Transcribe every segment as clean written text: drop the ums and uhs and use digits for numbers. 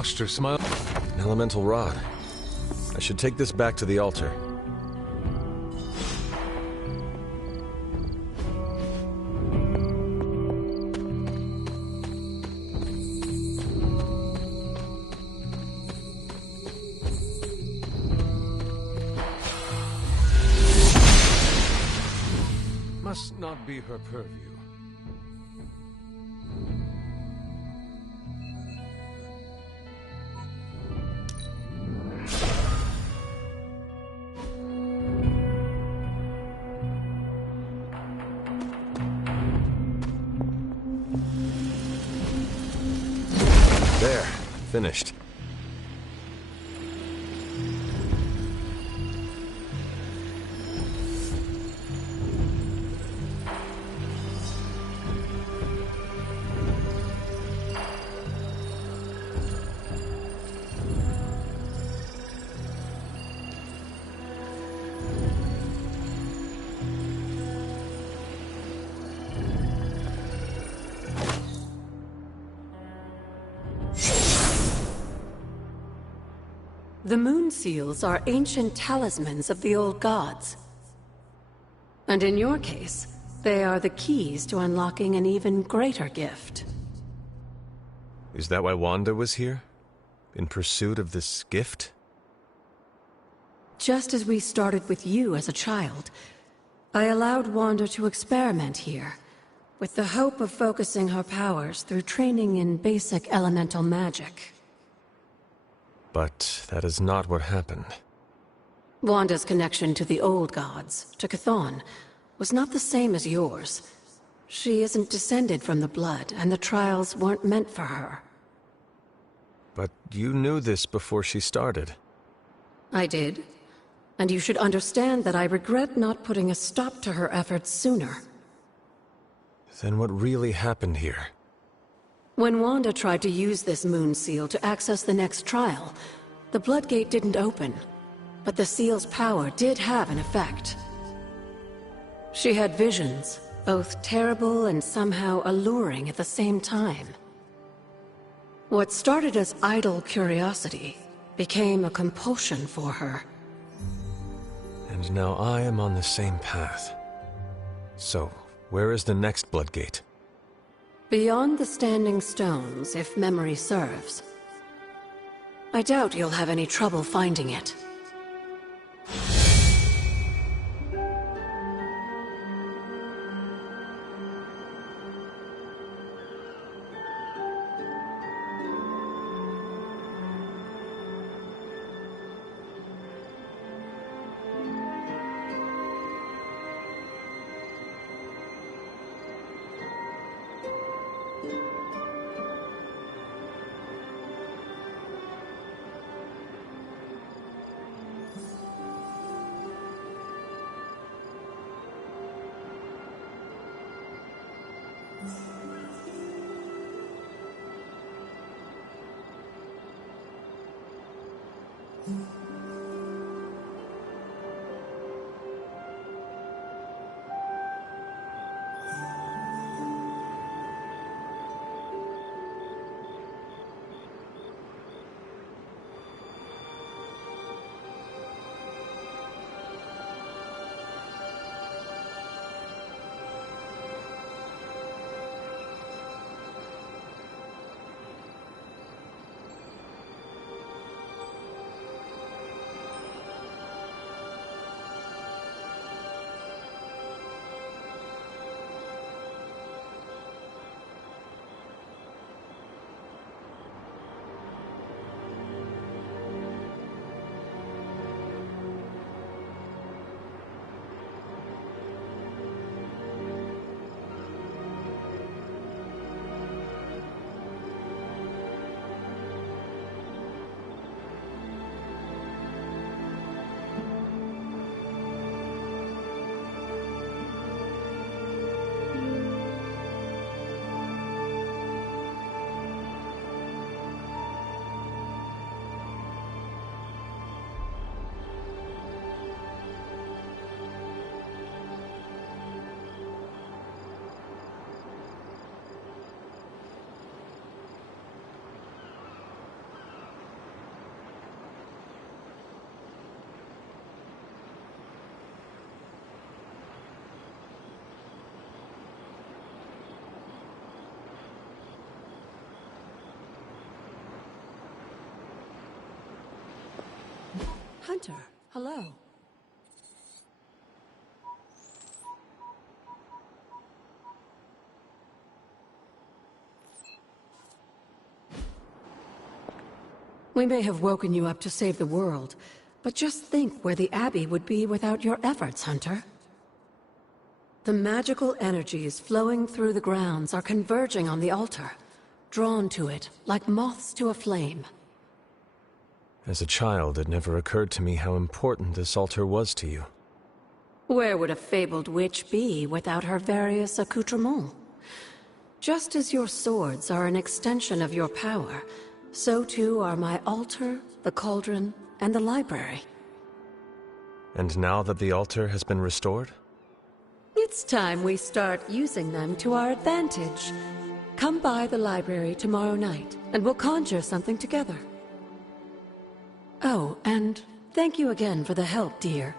Smile. An elemental rod. I should take this back to the altar. Must not be her purview. There, finished. The moon seals are ancient talismans of the old gods. And in your case, they are the keys to unlocking an even greater gift. Is that why Wanda was here? In pursuit of this gift? Just as we started with you as a child, I allowed Wanda to experiment here, with the hope of focusing her powers through training in basic elemental magic. But that is not what happened. Wanda's connection to the old gods, to Chthon, was not the same as yours. She isn't descended from the blood, and the trials weren't meant for her. But you knew this before she started. I did. And you should understand that I regret not putting a stop to her efforts sooner. Then what really happened here? When Wanda tried to use this moon seal to access the next trial, the Bloodgate didn't open, but the seal's power did have an effect. She had visions, both terrible and somehow alluring at the same time. What started as idle curiosity became a compulsion for her. And now I am on the same path. So, where is the next Bloodgate? Beyond the Standing Stones, if memory serves. I doubt you'll have any trouble finding it. Hunter, hello. We may have woken you up to save the world, but just think where the Abbey would be without your efforts, Hunter. The magical energies flowing through the grounds are converging on the altar, drawn to it like moths to a flame. As a child, it never occurred to me how important this altar was to you. Where would a fabled witch be without her various accoutrements? Just as your swords are an extension of your power, so too are my altar, the cauldron, and the library. And now that the altar has been restored? It's time we start using them to our advantage. Come by the library tomorrow night, and we'll conjure something together. Oh, and thank you again for the help, dear.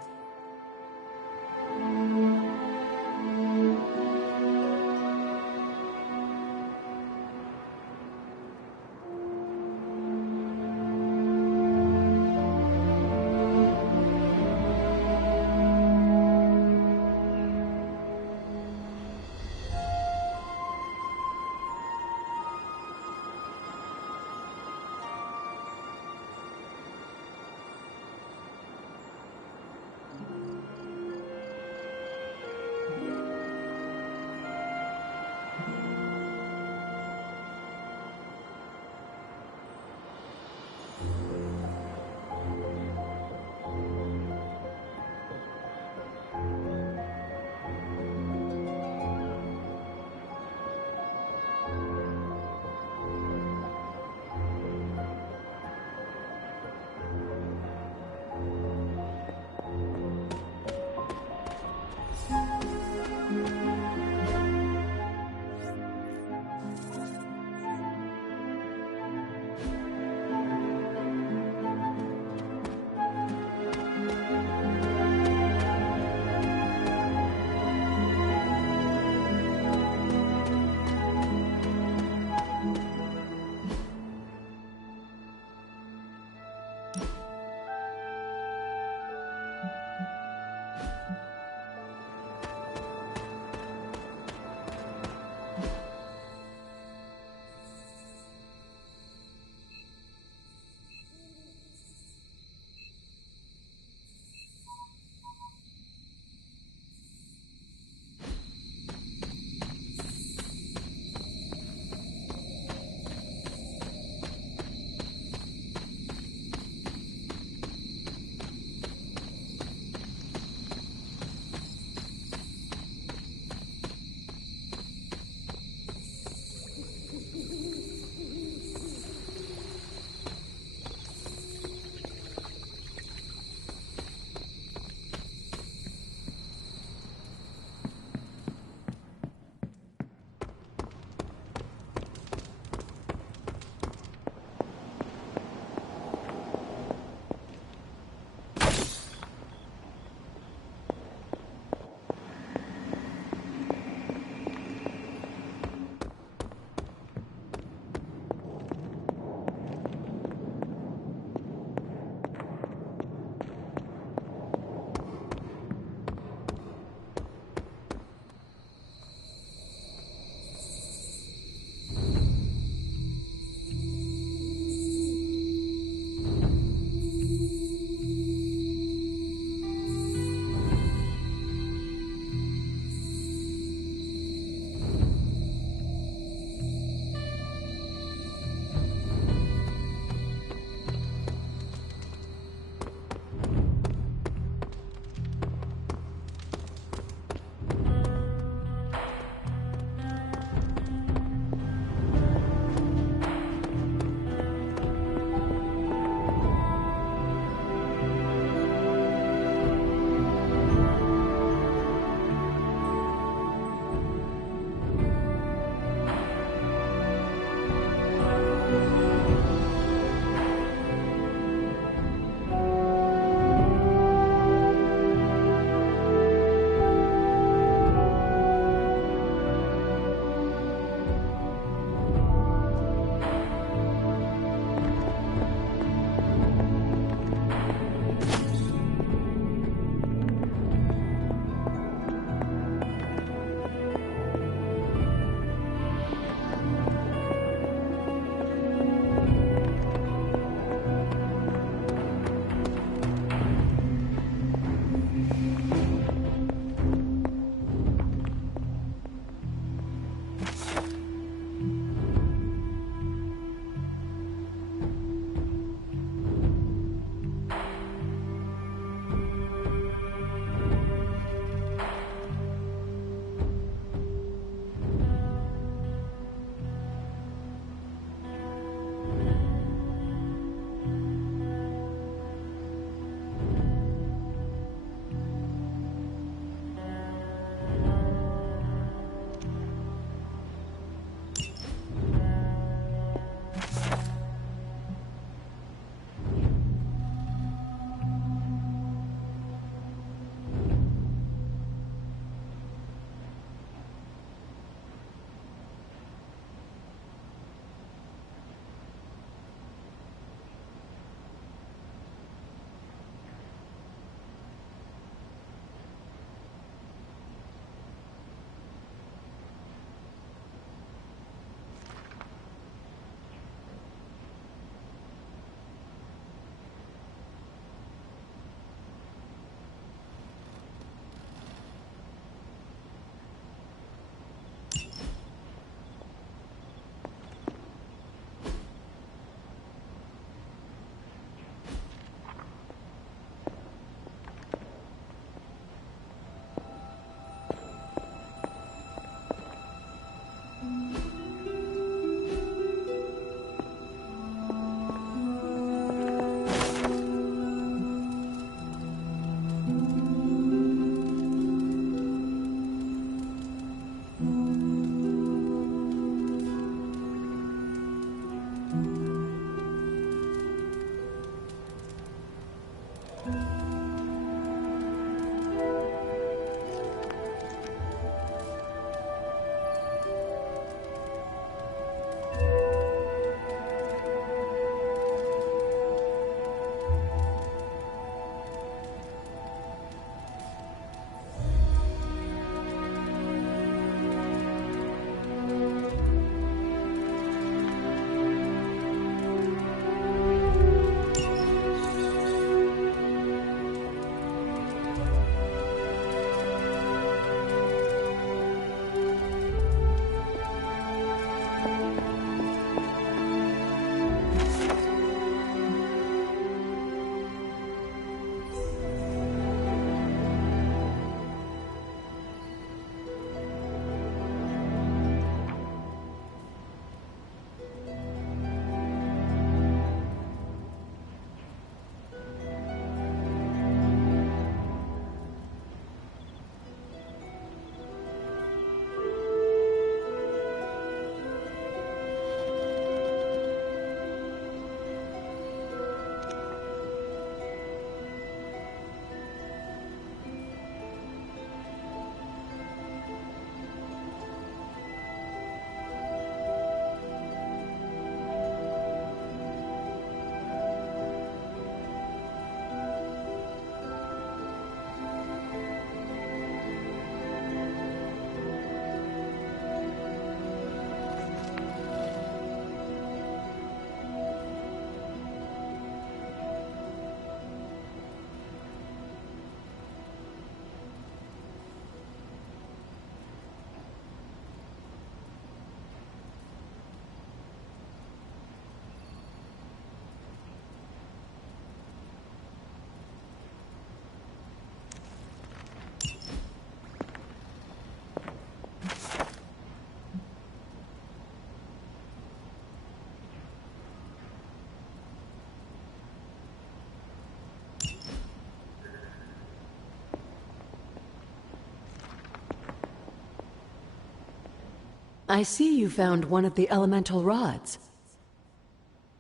I see you found one of the elemental rods.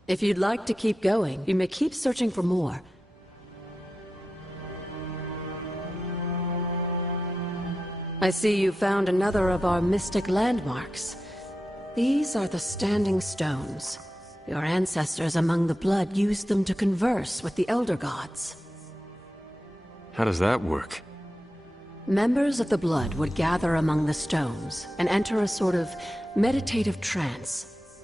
If you'd like to keep going, you may keep searching for more. I see you found another of our mystic landmarks. These are the Standing Stones. Your ancestors among the blood used them to converse with the Elder Gods. How does that work? Members of the blood would gather among the stones and enter a sort of meditative trance.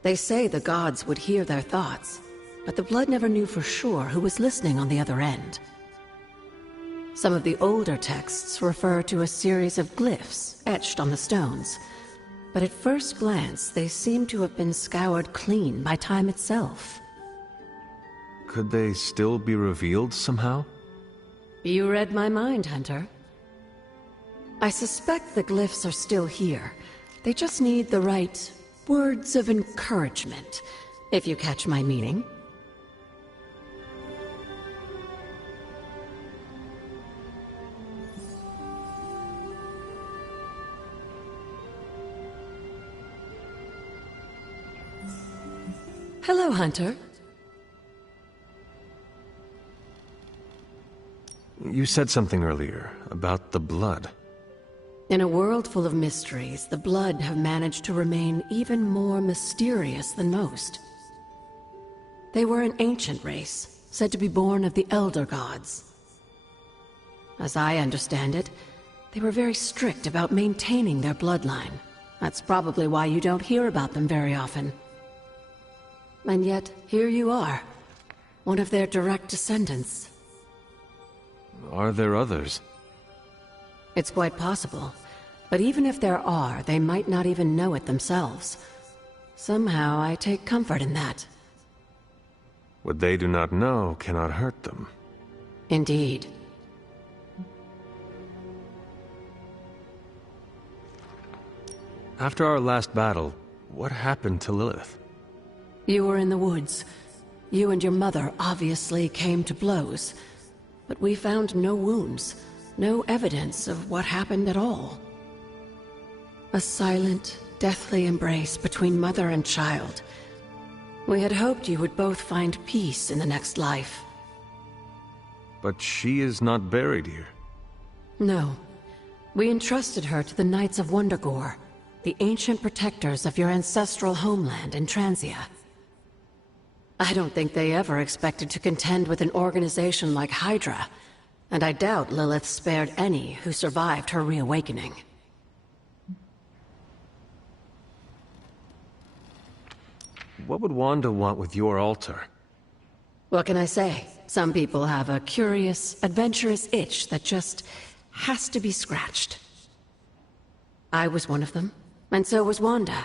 They say the gods would hear their thoughts, but the blood never knew for sure who was listening on the other end. Some of the older texts refer to a series of glyphs etched on the stones, but at first glance they seem to have been scoured clean by time itself. Could they still be revealed somehow? You read my mind, Hunter. I suspect the glyphs are still here. They just need the right words of encouragement, if you catch my meaning. Hello, Hunter. You said something earlier about the blood. In a world full of mysteries, the blood have managed to remain even more mysterious than most. They were an ancient race, said to be born of the Elder Gods. As I understand it, they were very strict about maintaining their bloodline. That's probably why you don't hear about them very often. And yet, here you are, one of their direct descendants. Are there others? It's quite possible. But even if there are, they might not even know it themselves. Somehow, I take comfort in that. What they do not know cannot hurt them. Indeed. After our last battle, what happened to Lilith? You were in the woods. You and your mother obviously came to blows. But we found no wounds, no evidence of what happened at all. A silent, deathly embrace between mother and child. We had hoped you would both find peace in the next life. But she is not buried here. No. We entrusted her to the Knights of Wondergore, the ancient protectors of your ancestral homeland in Transia. I don't think they ever expected to contend with an organization like Hydra, and I doubt Lilith spared any who survived her reawakening. What would Wanda want with your altar? What can I say? Some people have a curious, adventurous itch that just has to be scratched. I was one of them, and so was Wanda.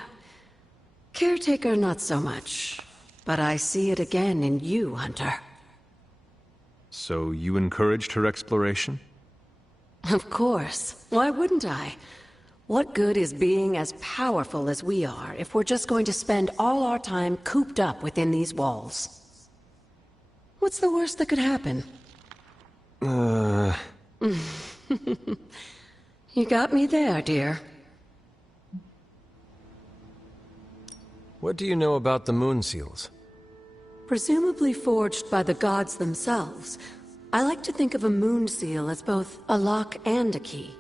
Caretaker, not so much. But I see it again in you, Hunter. So you encouraged her exploration? Of course. Why wouldn't I? What good is being as powerful as we are if we're just going to spend all our time cooped up within these walls? What's the worst that could happen? You got me there, dear. What do you know about the moon seals? Presumably forged by the gods themselves, I like to think of a moon seal as both a lock and a key.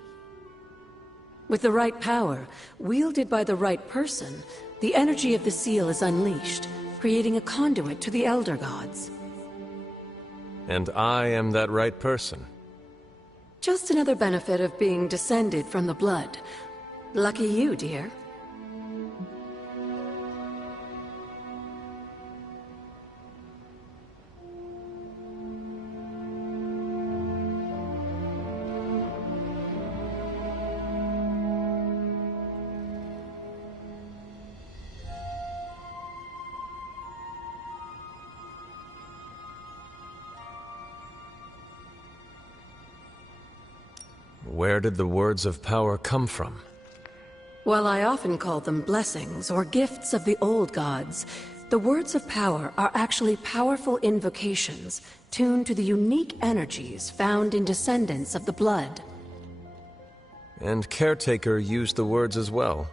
With the right power, wielded by the right person, the energy of the seal is unleashed, creating a conduit to the Elder Gods. And I am that right person. Just another benefit of being descended from the blood. Lucky you, dear. Where did the words of power come from? While I often call them blessings or gifts of the old gods, the words of power are actually powerful invocations tuned to the unique energies found in descendants of the blood. And Caretaker used the words as well.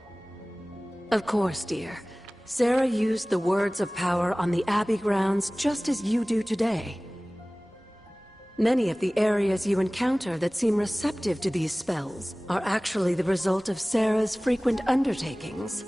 Of course, dear. Sarah used the words of power on the Abbey grounds just as you do today. Many of the areas you encounter that seem receptive to these spells are actually the result of Sarah's frequent undertakings.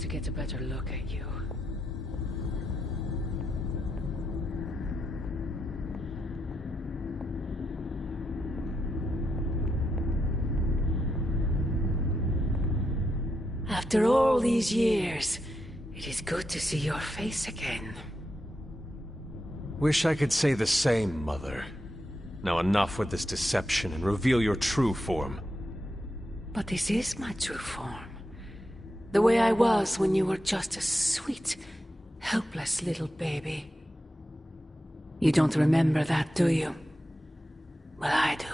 to get a better look at you. After all these years, it is good to see your face again. Wish I could say the same, Mother. Now enough with this deception and reveal your true form. But this is my true form. The way I was when you were just a sweet, helpless little baby. You don't remember that, do you? Well, I do.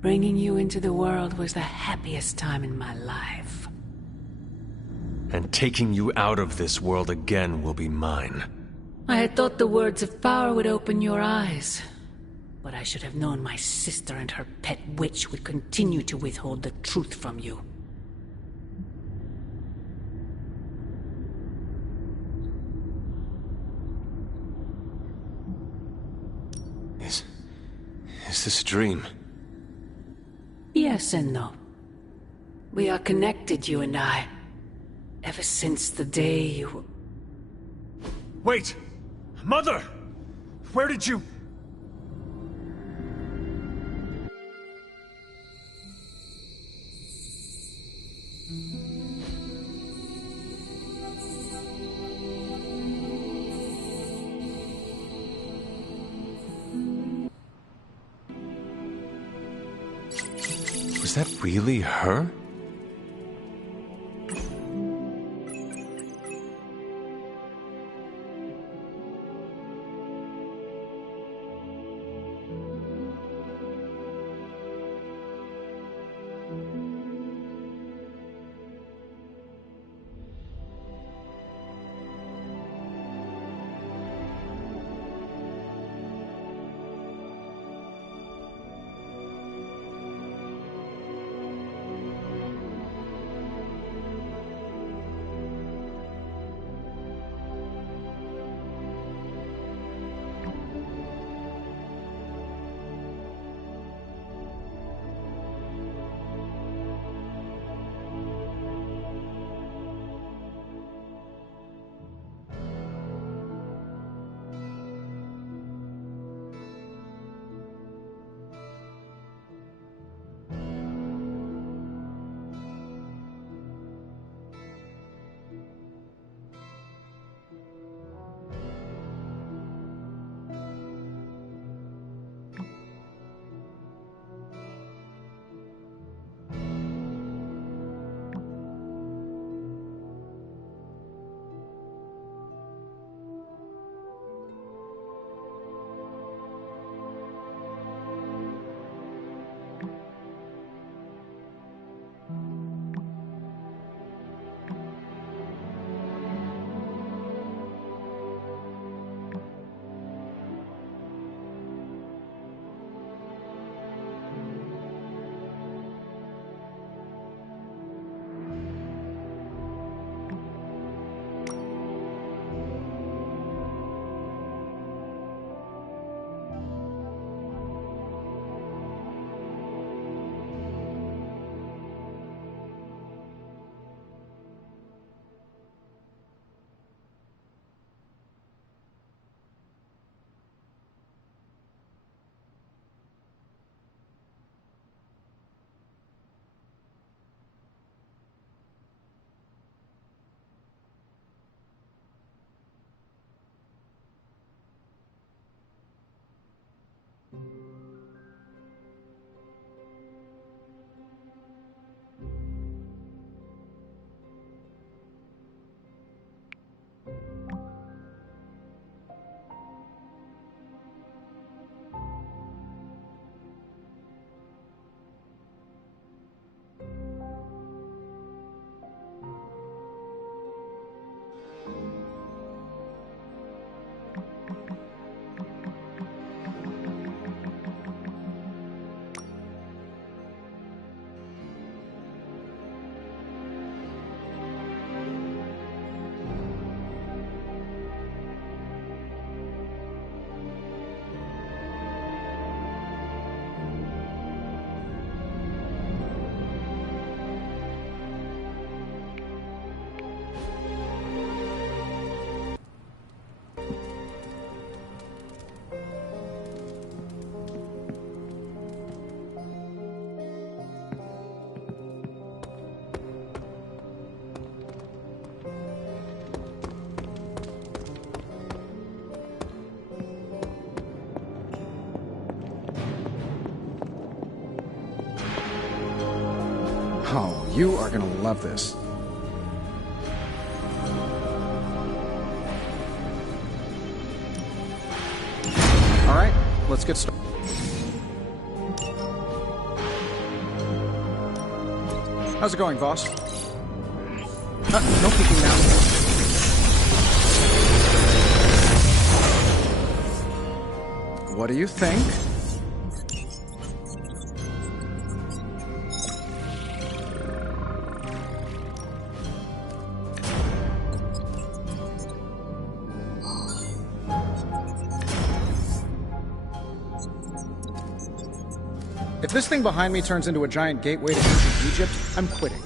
Bringing you into the world was the happiest time in my life. And taking you out of this world again will be mine. I had thought the words of power would open your eyes. But I should have known my sister and her pet witch would continue to withhold the truth from you. Is this a dream? Yes and no. We are connected, you and I. Ever since the day you... Wait! Mother! Where did you... Was that really her? You are gonna love this. Alright, let's get started. How's it going, boss? No peeking now. What do you think? If this thing behind me turns into a giant gateway to ancient Egypt, I'm quitting.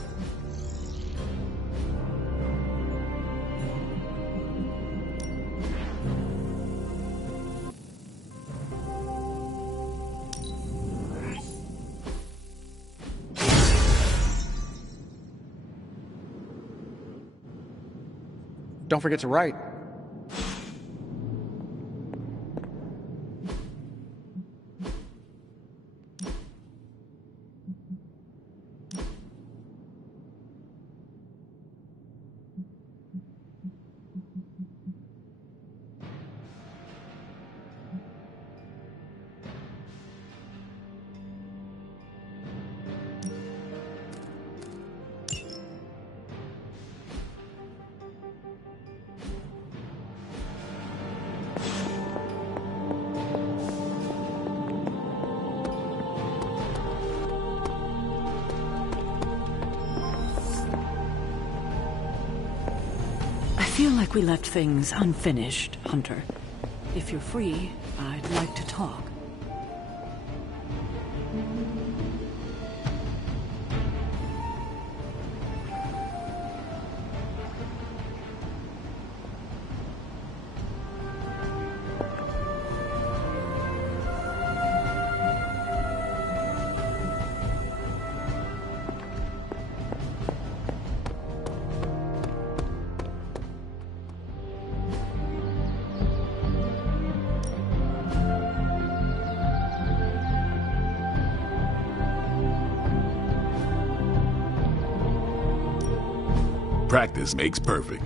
Don't forget to write. I feel like we left things unfinished, Hunter. If you're free, I'd like to talk. Practice makes perfect.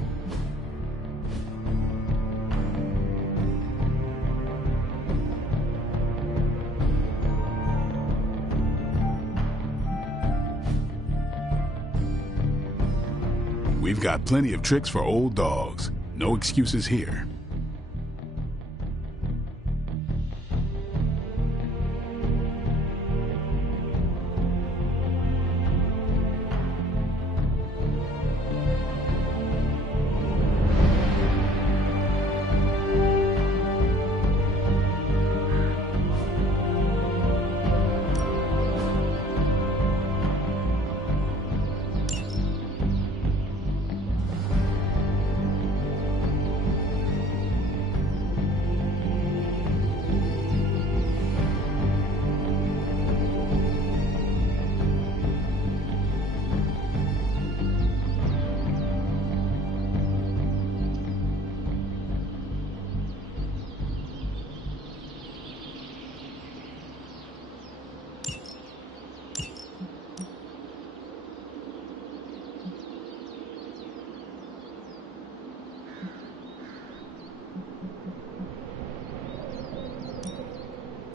We've got plenty of tricks for old dogs. No excuses here.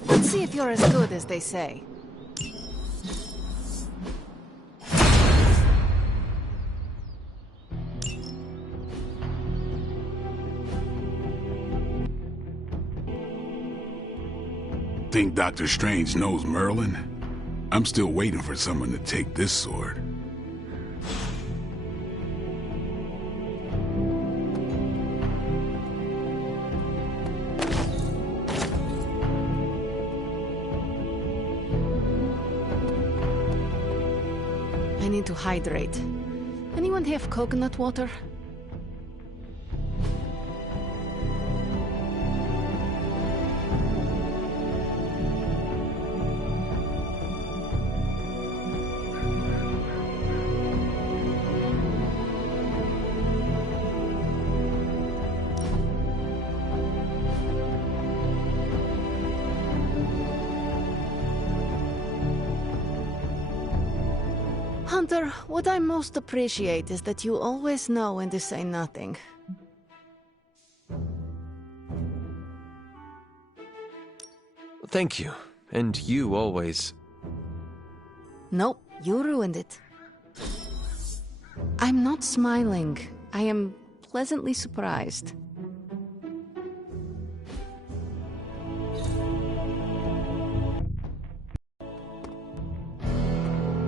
Let's see if you're as good as they say. Think Dr. Strange knows Merlin? I'm still waiting for someone to take this sword. I need to hydrate. Anyone have coconut water? Hunter, what I most appreciate is that you always know when to say nothing. Thank you. And you always... Nope, you ruined it. I'm not smiling. I am pleasantly surprised.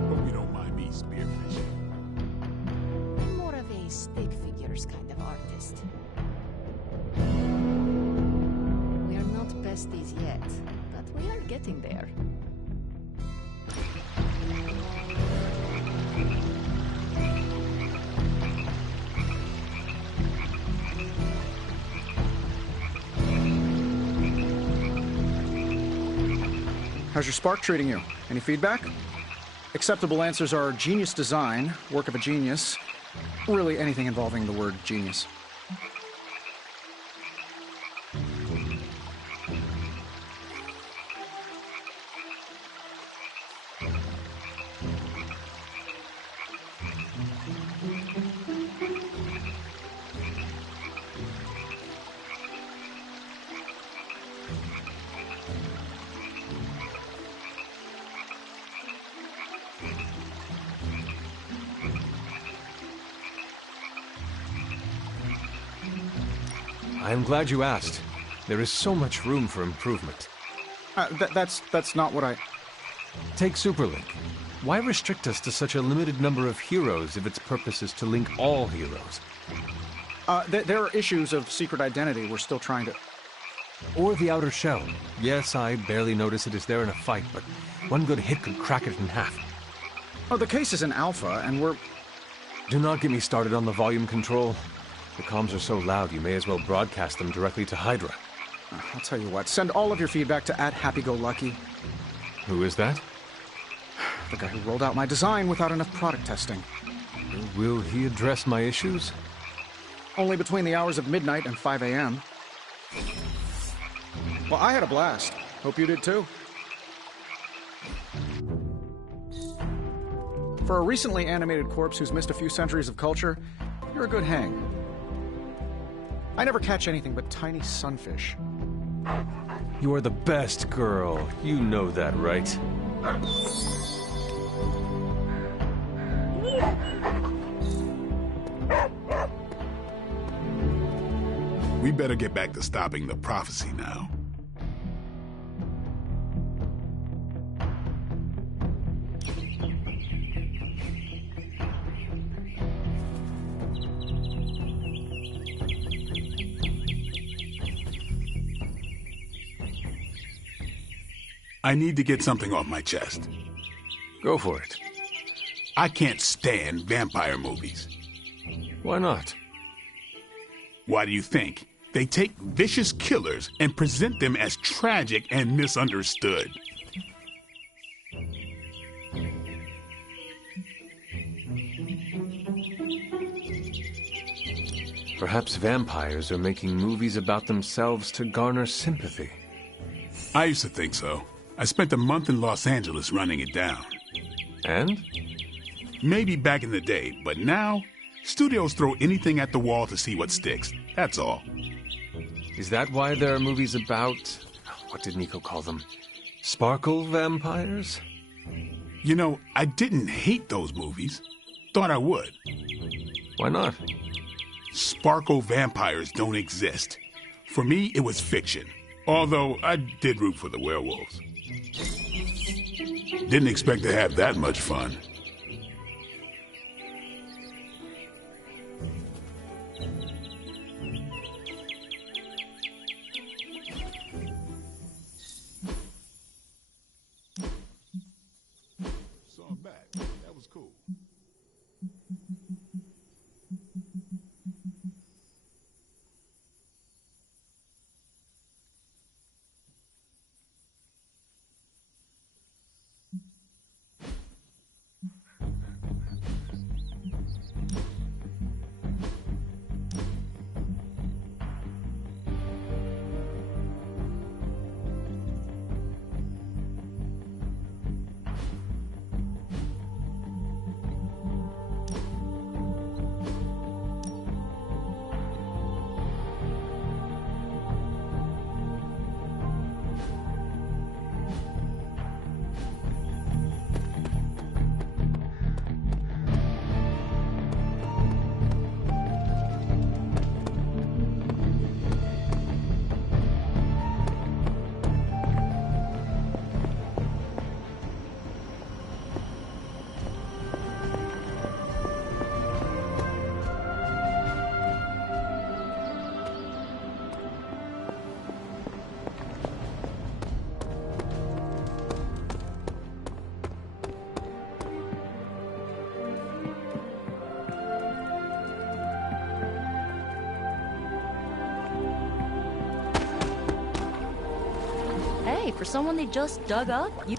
Hope you don't mind me spearfishing. I'm more of a stick figures kind of artist. We're not besties yet, but we are getting there. How's your spark treating you? Any feedback? Acceptable answers are genius design, work of a genius, really anything involving the word genius. I'm glad you asked. There is so much room for improvement. That's not what I... Take Superlink. Why restrict us to such a limited number of heroes if its purpose is to link all heroes? There are issues of secret identity we're still trying to... Or the outer shell. Yes, I barely notice it is there in a fight, but one good hit could crack it in half. Oh, the case is in alpha, and we're... Do not get me started on the volume control. The comms are so loud you may as well broadcast them directly to Hydra. I'll tell you what, send all of your feedback to @HappyGoLucky. Who is that? The guy who rolled out my design without enough product testing. Will he address my issues? Only between the hours of midnight and 5 a.m. Well, I had a blast. Hope you did too. For a recently animated corpse who's missed a few centuries of culture, you're a good hang. I never catch anything but tiny sunfish. You are the best girl. You know that, right? We better get back to stopping the prophecy now. I need to get something off my chest. Go for it. I can't stand vampire movies. Why not? Why do you think? They take vicious killers and present them as tragic and misunderstood. Perhaps vampires are making movies about themselves to garner sympathy. I used to think so. I spent a month in Los Angeles running it down. And? Maybe back in the day, but now, studios throw anything at the wall to see what sticks. That's all. Is that why there are movies about... what did Nico call them? Sparkle vampires? You know, I didn't hate those movies. Thought I would. Why not? Sparkle vampires don't exist. For me, it was fiction. Although, I did root for the werewolves. Didn't expect to have that much fun. Saw him back. That was cool. Hey, for someone they just dug up, you...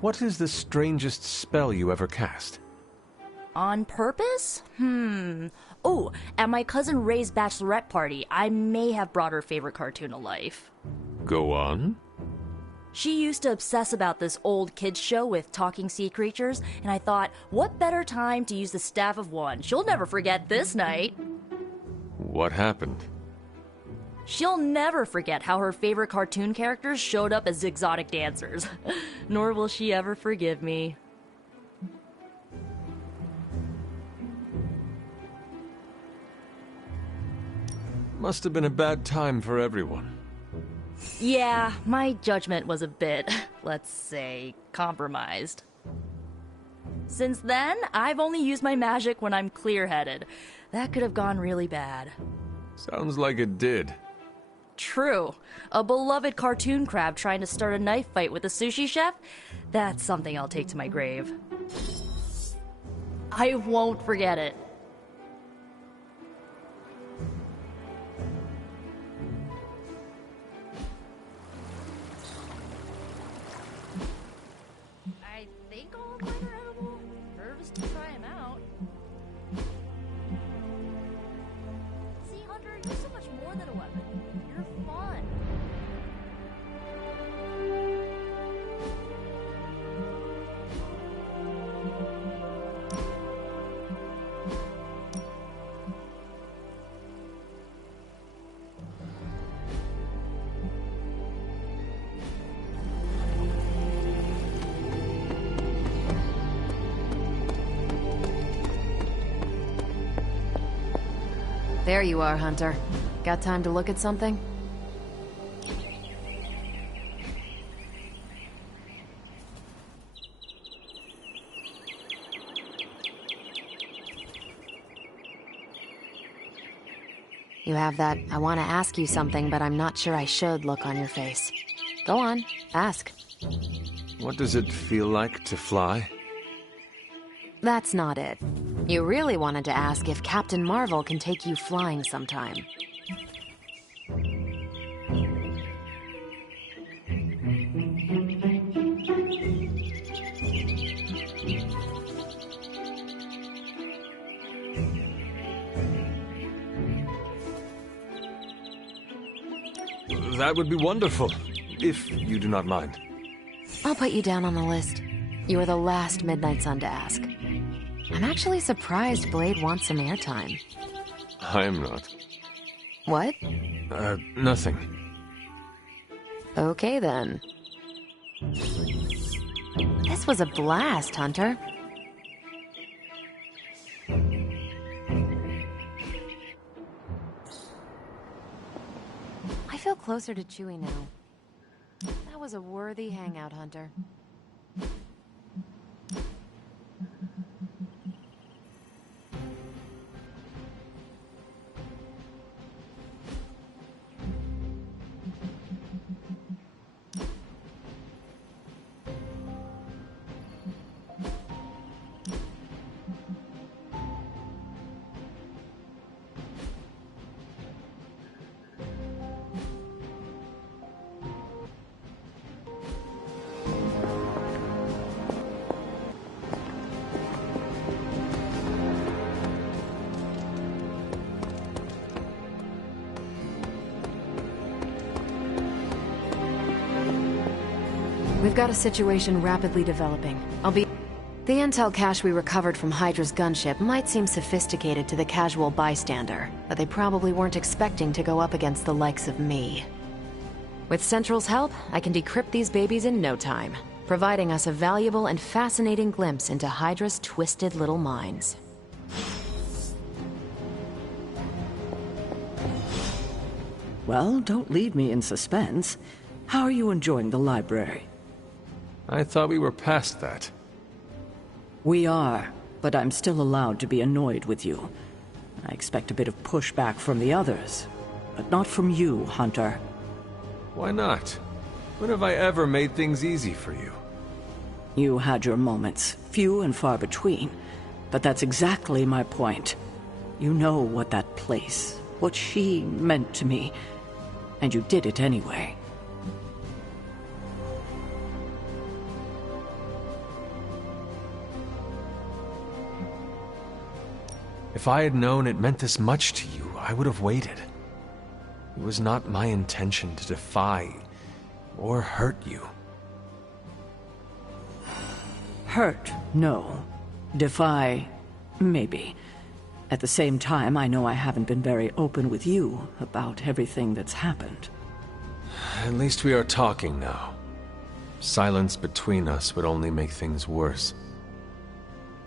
What is the strangest spell you ever cast? On purpose? Oh, at my cousin Ray's bachelorette party, I may have brought her favorite cartoon to life. Go on. She used to obsess about this old kids show with talking sea creatures, and I thought, what better time to use the Staff of One? She'll never forget this night. What happened? She'll never forget how her favorite cartoon characters showed up as exotic dancers. Nor will she ever forgive me. Must have been a bad time for everyone. Yeah, my judgment was a bit, let's say, compromised. Since then, I've only used my magic when I'm clear-headed. That could have gone really bad. Sounds like it did. True. A beloved cartoon crab trying to start a knife fight with a sushi chef? That's something I'll take to my grave. I won't forget it. I think all of mine are edible. Nervous to try them out. See, Hunter, you're so much more than a weapon. You're fun. There you are, Hunter. Got time to look at something? You have that I want to ask you something, but I'm not sure I should look on your face. Go on, ask. What does it feel like to fly? That's not it. You really wanted to ask if Captain Marvel can take you flying sometime. That would be wonderful, if you do not mind. I'll put you down on the list. You were the last Midnight Sun to ask. I'm actually surprised Blade wants some airtime. I am not. What? Nothing. Okay, then. This was a blast, Hunter. I feel closer to Chewie now. That was a worthy hangout, Hunter. We've got a situation rapidly developing. The intel cache we recovered from Hydra's gunship might seem sophisticated to the casual bystander, but they probably weren't expecting to go up against the likes of me. With Central's help, I can decrypt these babies in no time, providing us a valuable and fascinating glimpse into Hydra's twisted little minds. Well, don't leave me in suspense. How are you enjoying the library? I thought we were past that. We are, but I'm still allowed to be annoyed with you. I expect a bit of pushback from the others, but not from you, Hunter. Why not? When have I ever made things easy for you? You had your moments, few and far between. But that's exactly my point. You know what that place, what she meant to me, and you did it anyway. If I had known it meant this much to you, I would have waited. It was not my intention to defy or hurt you. Hurt, no. Defy, maybe. At the same time, I know I haven't been very open with you about everything that's happened. At least we are talking now. Silence between us would only make things worse.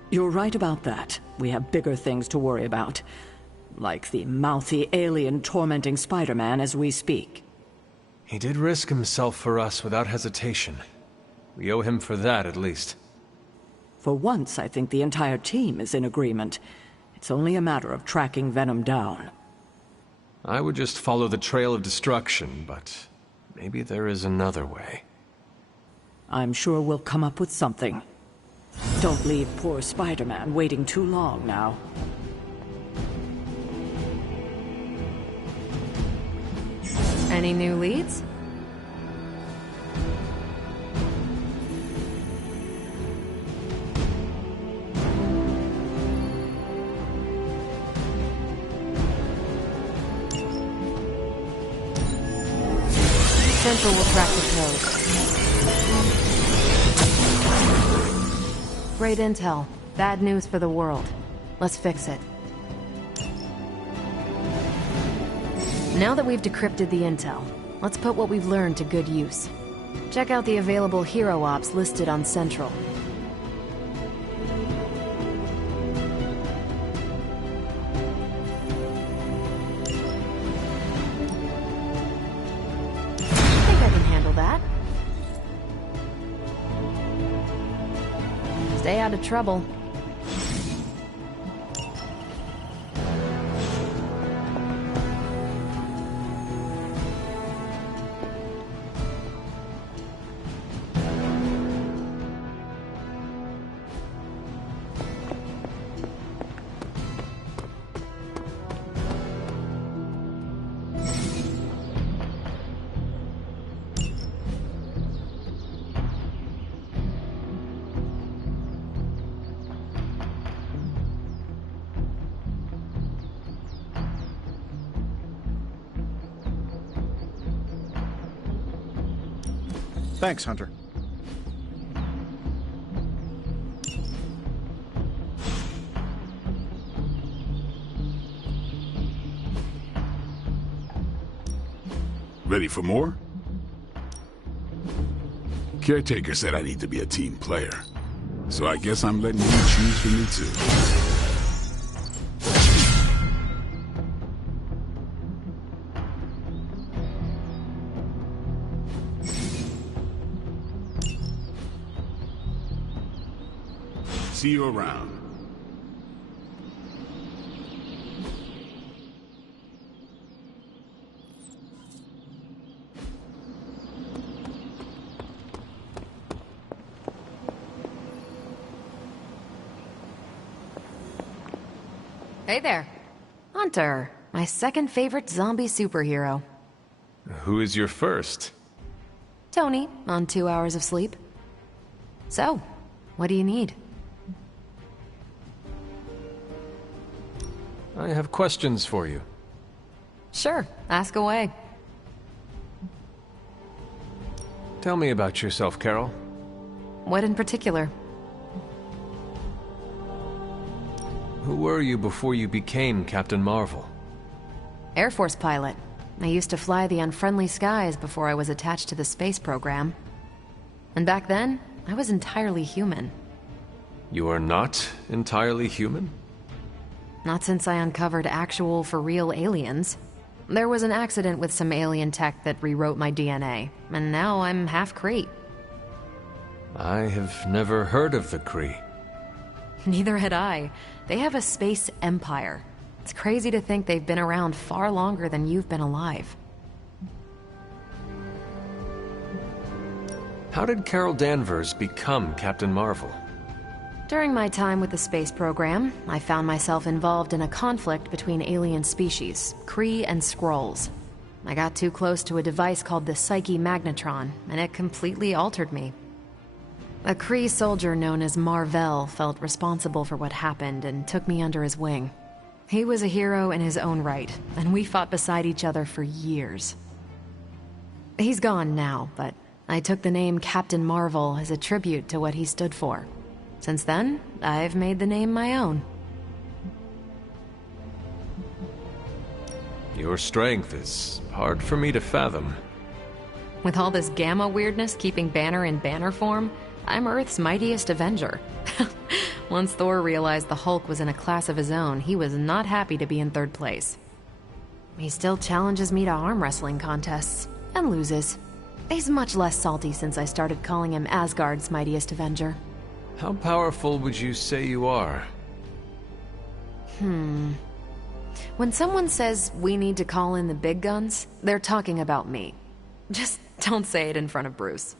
You're right about that. We have bigger things to worry about. Like the mouthy alien tormenting Spider-Man as we speak. He did risk himself for us without hesitation. We owe him for that, at least. For once, I think the entire team is in agreement. It's only a matter of tracking Venom down. I would just follow the trail of destruction, but maybe there is another way. I'm sure we'll come up with something. Don't leave poor Spider-Man waiting too long now. Any new leads? Central will track the code. Great intel. Bad news for the world. Let's fix it. Now that we've decrypted the intel, let's put what we've learned to good use. Check out the available hero ops listed on Central. I think I can handle that. Stay out of trouble. Thanks, Hunter. Ready for more? Caretaker said I need to be a team player. So I guess I'm letting you choose for me too. See you around. Hey there. Hunter, my second favorite zombie superhero. Who is your first? Tony, on 2 hours of sleep. So, what do you need? I have questions for you. Sure, ask away. Tell me about yourself, Carol. What in particular? Who were you before you became Captain Marvel? Air Force pilot. I used to fly the unfriendly skies before I was attached to the space program. And back then, I was entirely human. You are not entirely human? Not since I uncovered actual, for-real aliens. There was an accident with some alien tech that rewrote my DNA, and now I'm half Kree. I have never heard of the Kree. Neither had I. They have a space empire. It's crazy to think they've been around far longer than you've been alive. How did Carol Danvers become Captain Marvel? During my time with the space program, I found myself involved in a conflict between alien species, Kree and Skrulls. I got too close to a device called the Psyche Magnetron, and it completely altered me. A Kree soldier known as Mar-Vell felt responsible for what happened and took me under his wing. He was a hero in his own right, and we fought beside each other for years. He's gone now, but I took the name Captain Marvel as a tribute to what he stood for. Since then, I've made the name my own. Your strength is hard for me to fathom. With all this gamma weirdness keeping Banner in banner form, I'm Earth's mightiest Avenger. Once Thor realized the Hulk was in a class of his own, he was not happy to be in third place. He still challenges me to arm wrestling contests, and loses. He's much less salty since I started calling him Asgard's mightiest Avenger. How powerful would you say you are? When someone says we need to call in the big guns, they're talking about me. Just don't say it in front of Bruce.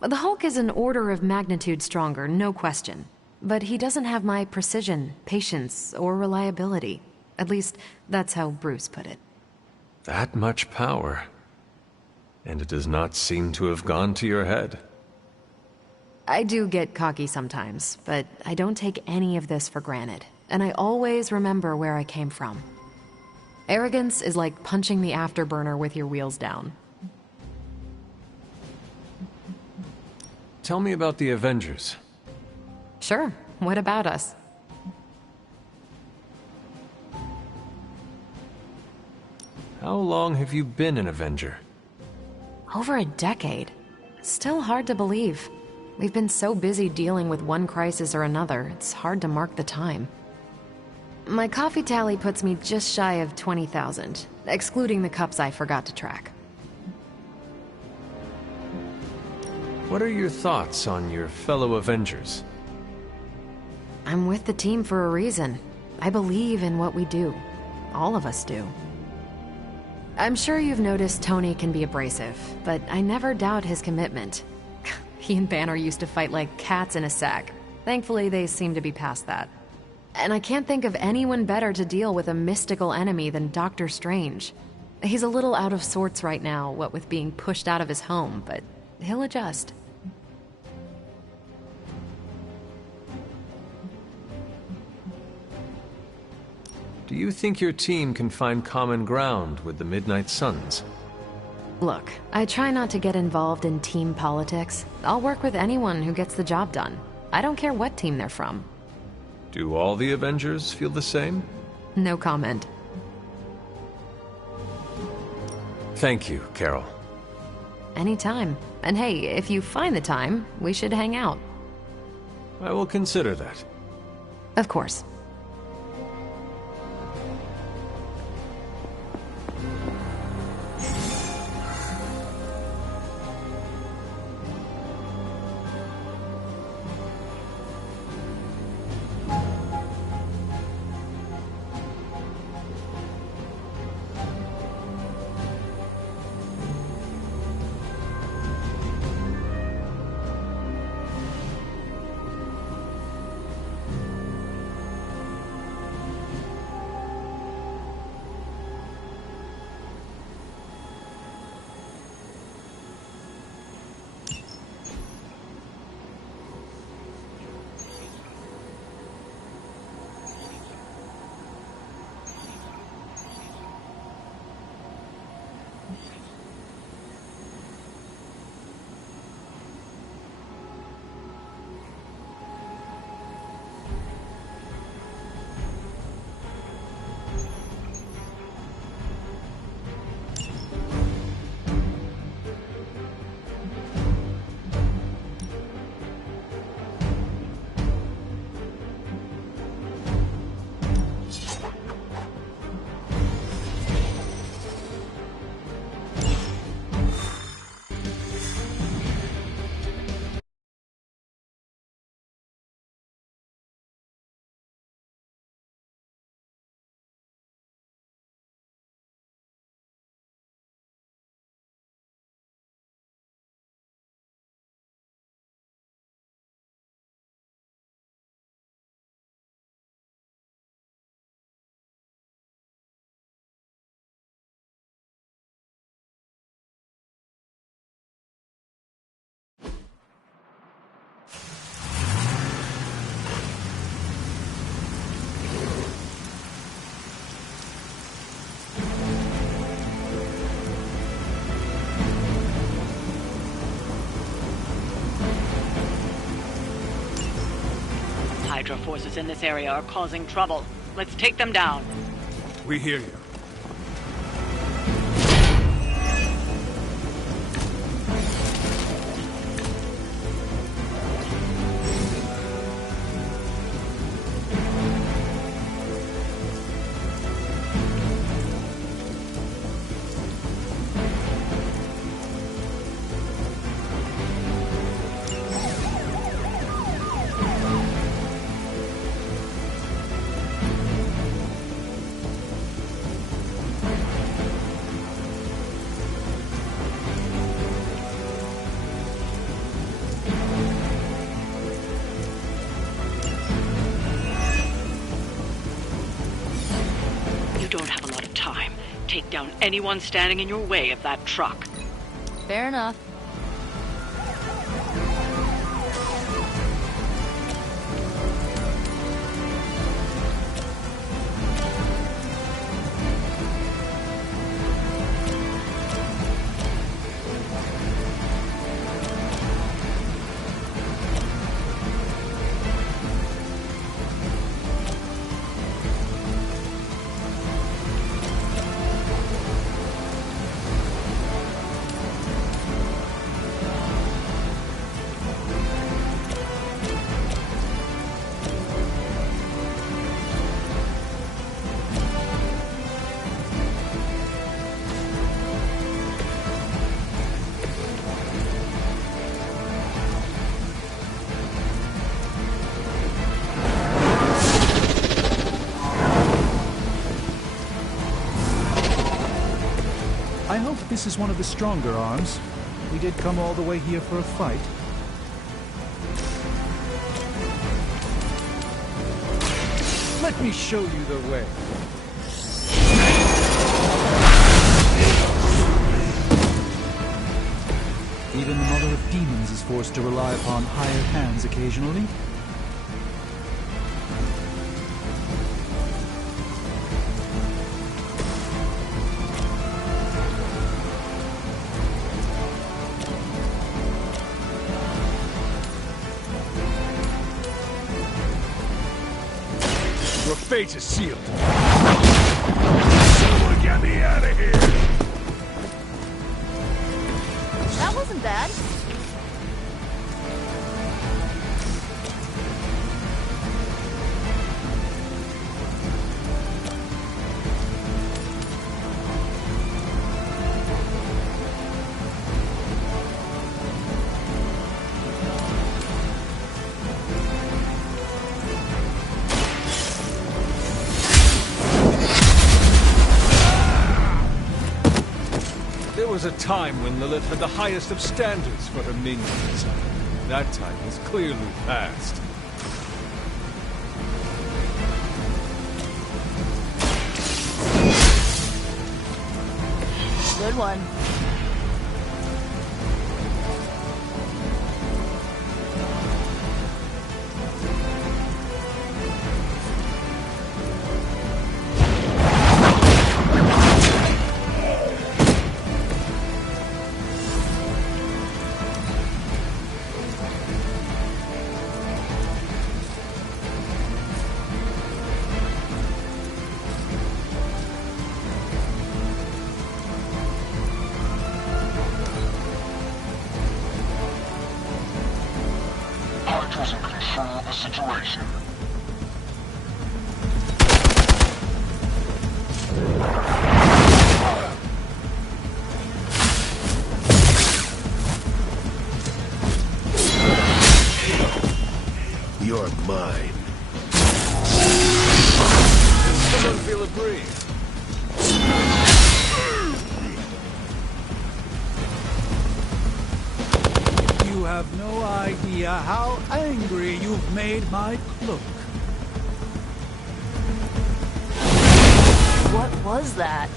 The Hulk is an order of magnitude stronger, no question. But he doesn't have my precision, patience, or reliability. At least, that's how Bruce put it. That much power. And it does not seem to have gone to your head. I do get cocky sometimes, but I don't take any of this for granted. And I always remember where I came from. Arrogance is like punching the afterburner with your wheels down. Tell me about the Avengers. Sure, what about us? How long have you been an Avenger? Over a decade. Still hard to believe. We've been so busy dealing with one crisis or another, it's hard to mark the time. My coffee tally puts me just shy of 20,000, excluding the cups I forgot to track. What are your thoughts on your fellow Avengers? I'm with the team for a reason. I believe in what we do. All of us do. I'm sure you've noticed Tony can be abrasive, but I never doubt his commitment. He and Banner used to fight like cats in a sack. Thankfully, they seem to be past that. And I can't think of anyone better to deal with a mystical enemy than Doctor Strange. He's a little out of sorts right now, what with being pushed out of his home, but he'll adjust. Do you think your team can find common ground with the Midnight Suns? Look, I try not to get involved in team politics. I'll work with anyone who gets the job done. I don't care what team they're from. Do all the Avengers feel the same? No comment. Thank you, Carol. Anytime. And hey, if you find the time, we should hang out. I will consider that. Of course. Hydra forces in this area are causing trouble. Let's take them down. We hear you. You don't have a lot of time. Take down anyone standing in your way of that truck. Fair enough. I hope this is one of the stronger arms. We did come all the way here for a fight. Let me show you the way. Even the Mother of Demons is forced to rely upon hired hands occasionally. Your fate is sealed. Someone get me out of here! That wasn't bad. There was a time when Lilith had the highest of standards for her minions. That time is clearly past. Good one. Hydra's in control of the situation. You're mine. Someone feel a breeze. You have no idea how angry you've made my cloak. What was that?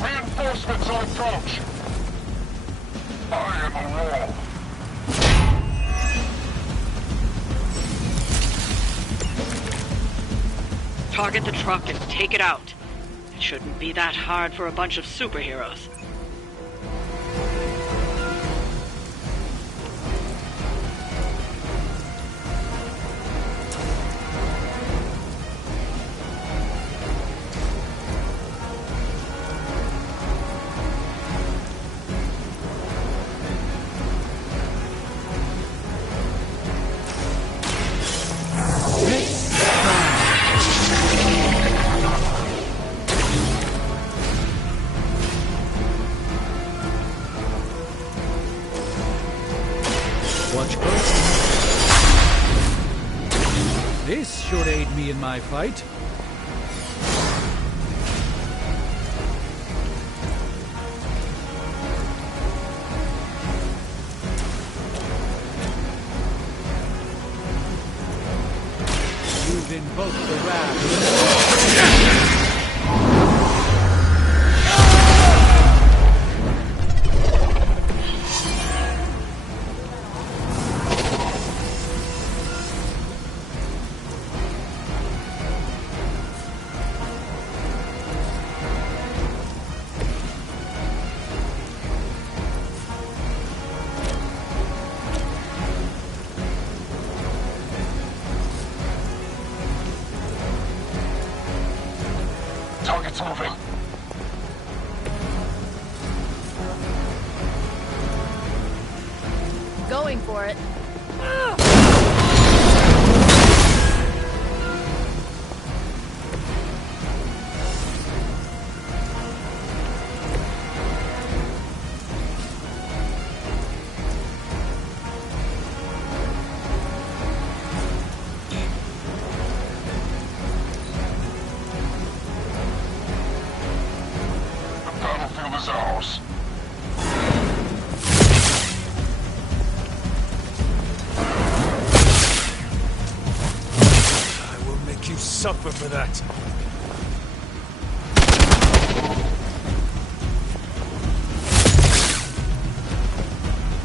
Reinforcements on approach. I am a wall. Target the truck and take it out. It shouldn't be that hard for a bunch of superheroes. should aid me in my fight. You've invoked the wrath. Target's moving. Going for it. The battlefield is ours. I will make you suffer for that.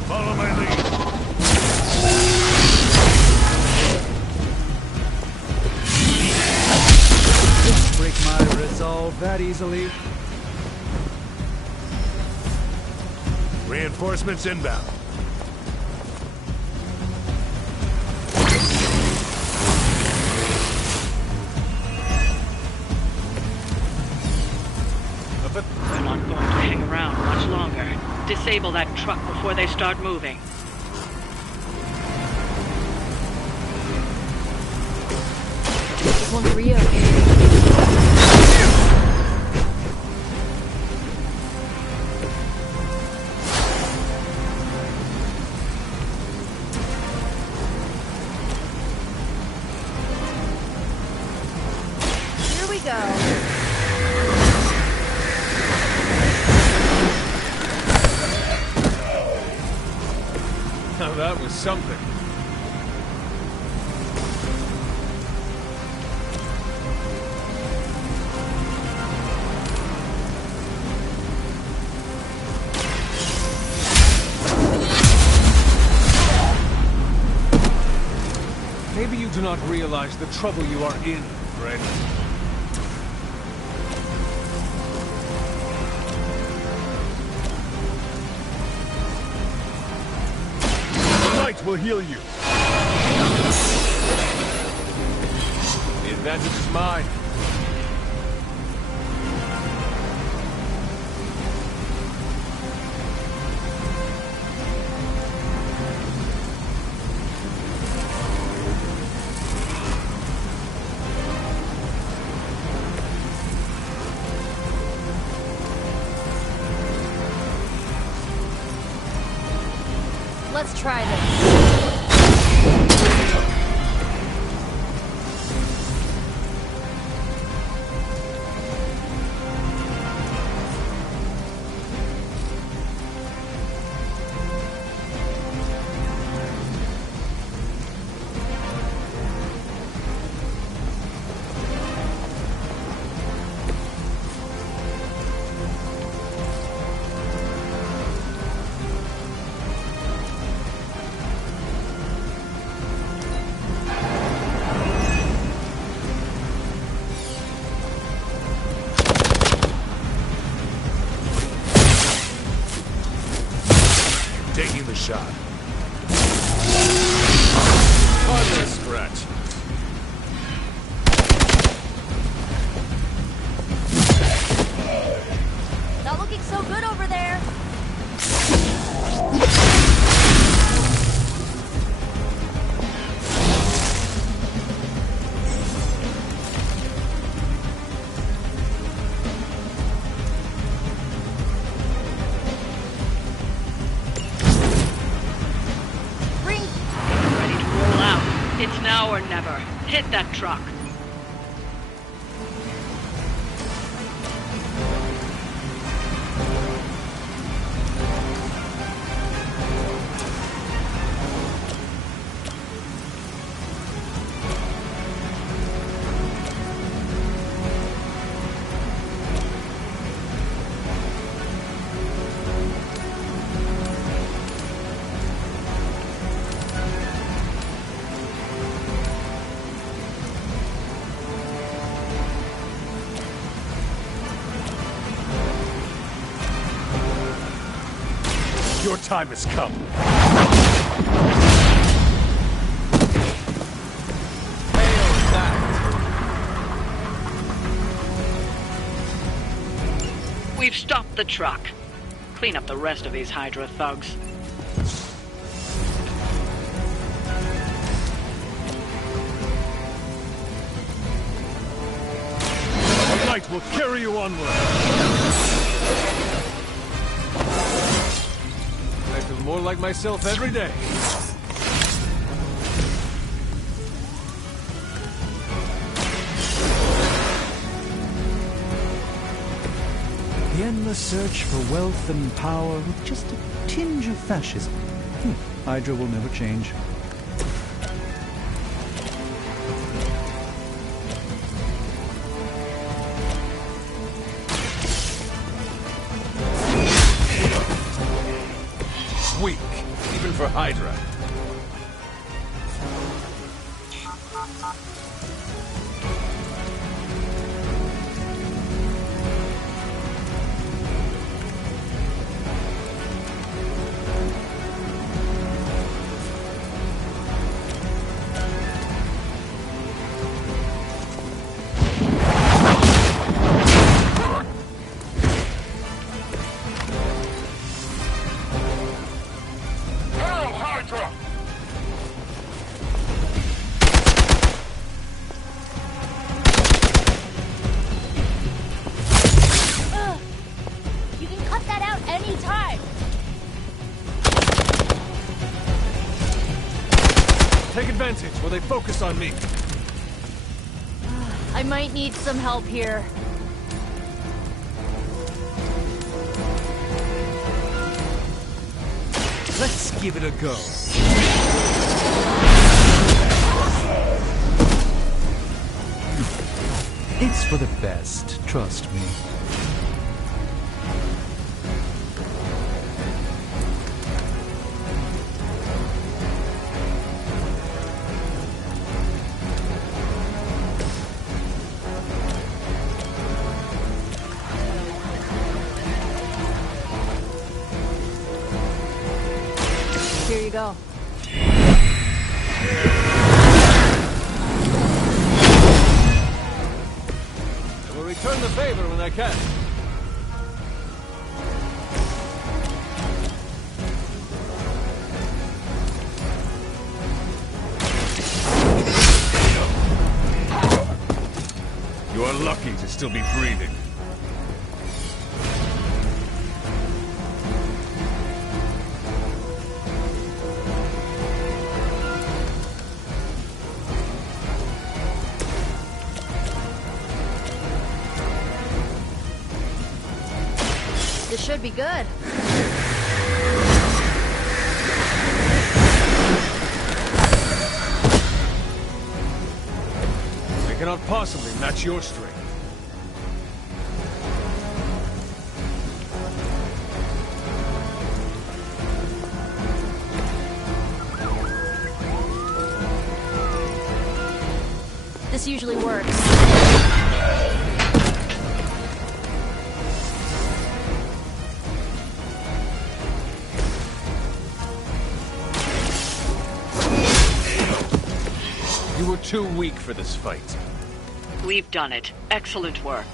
Follow my lead. Didn't break my resolve that easily. Reinforcements inbound. They're not going to hang around much longer. Disable that truck before they start moving. This one's Rio. Here we go. Now that was something. Maybe you do not realize the trouble you are in, friend. Light will heal you. The advantage is mine. Let's try this. Taking the shot. Hardly a scratch. Not looking so good over there. Ready to roll out. It's now or never. Hit that truck. Your time has come. Hail that! We've stopped the truck. Clean up the rest of these Hydra thugs. The light will carry you onward. I feel more like myself every day. The endless search for wealth and power with just a tinge of fascism. Hydra will never change. Weak, even for Hydra. You can cut that out anytime. Take advantage while they focus on me. I might need some help here. Let's give it a go. It's for the best, trust me. Here you go. I will return the favor when I can. You are lucky to still be breathing. This should be good. I cannot possibly match your strength. This usually works. You were too weak for this fight. We've done it. Excellent work.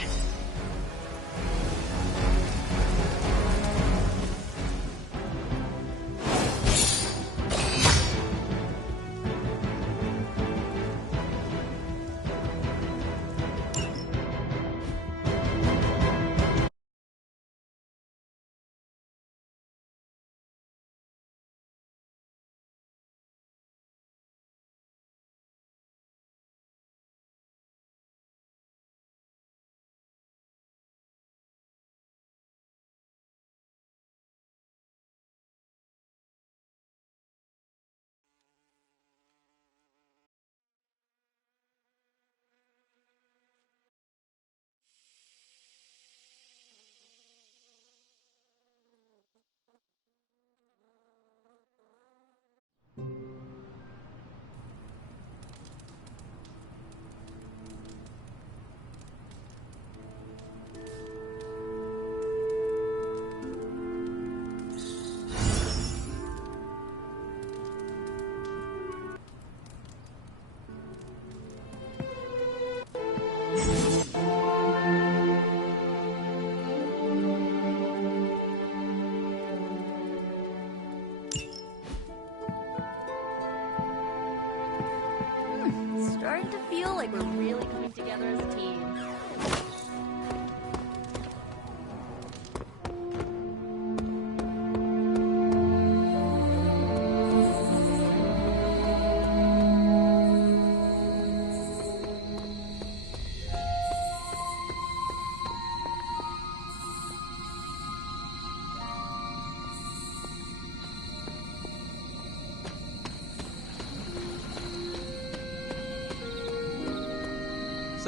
like we're really coming together as a team.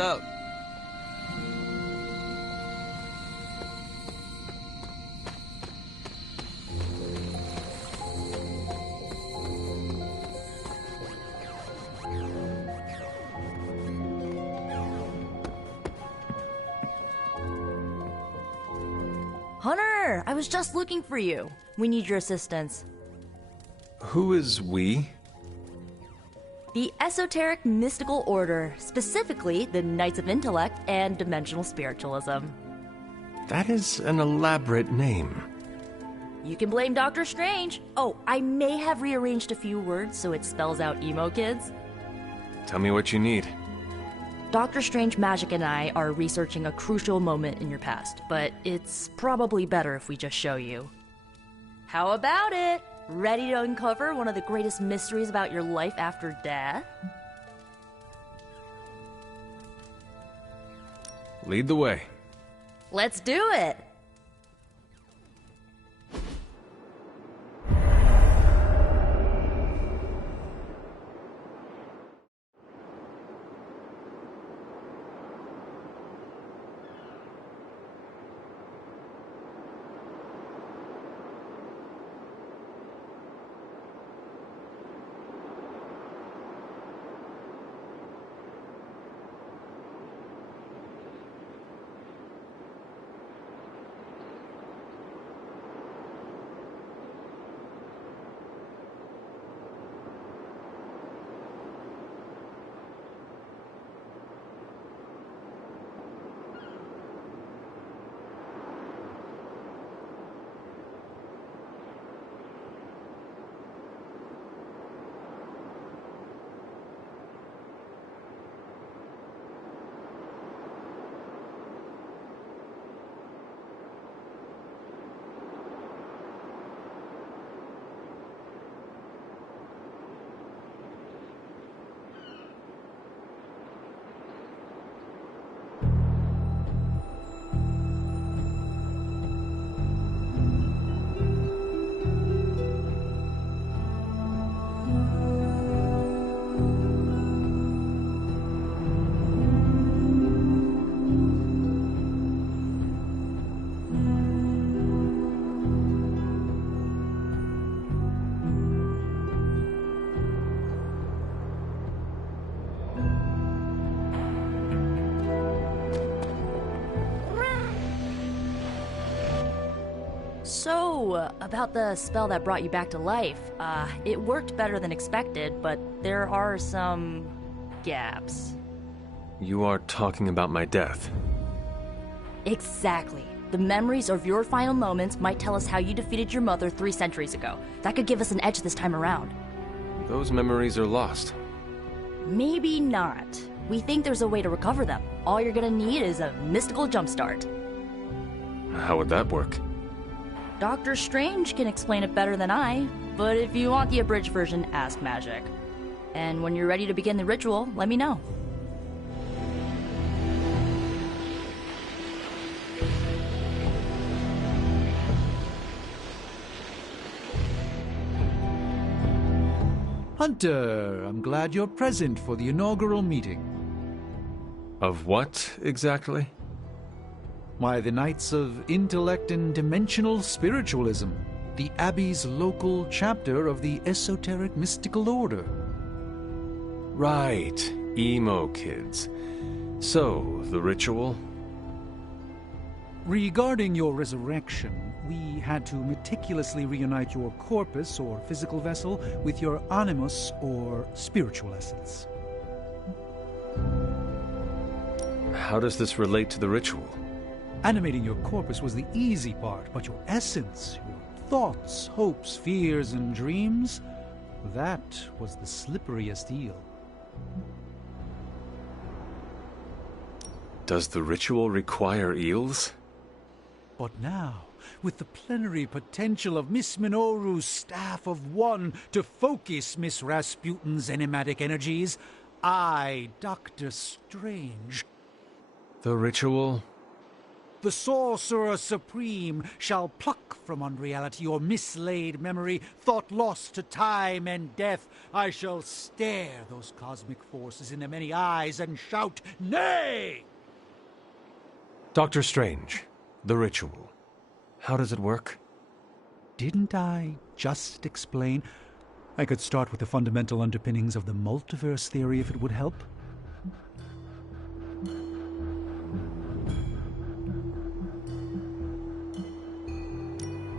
Out. Hunter, I was just looking for you. We need your assistance. Who is we? The Esoteric Mystical Order, specifically the Knights of Intellect and Dimensional Spiritualism. That is an elaborate name. You can blame Dr. Strange. Oh, I may have rearranged a few words so it spells out emo kids. Tell me what you need. Dr. Strange Magic and I are researching a crucial moment in your past, but it's probably better if we just show you. How about it? Ready to uncover one of the greatest mysteries about your life after death? Lead the way. Let's do it! So, about the spell that brought you back to life, it worked better than expected, but there are some gaps. You are talking about my death. Exactly. The memories of your final moments might tell us how you defeated your mother 3 centuries ago. That could give us an edge this time around. Those memories are lost. Maybe not. We think there's a way to recover them. All you're gonna need is a mystical jumpstart. How would that work? Dr. Strange can explain it better than I, but if you want the abridged version, ask Magic. And when you're ready to begin the ritual, let me know. Hunter, I'm glad you're present for the inaugural meeting. Of what, exactly? Why, the Knights of Intellect and Dimensional Spiritualism, the Abbey's local chapter of the Esoteric Mystical Order. Right, emo kids. So, the ritual? Regarding your resurrection, we had to meticulously reunite your corpus, or physical vessel, with your animus, or spiritual essence. How does this relate to the ritual? Animating your corpus was the easy part, but your essence, your thoughts, hopes, fears, and dreams, that was the slipperiest eel. Does the ritual require eels? But now, with the plenary potential of Miss Minoru's Staff of One to focus Miss Rasputin's enigmatic energies, I, Dr. Strange... The ritual? The Sorcerer Supreme shall pluck from unreality your mislaid memory, thought lost to time and death. I shall stare those cosmic forces in the many eyes and shout, nay! Dr. Strange, the ritual. How does it work? Didn't I just explain? I could start with the fundamental underpinnings of the multiverse theory if it would help.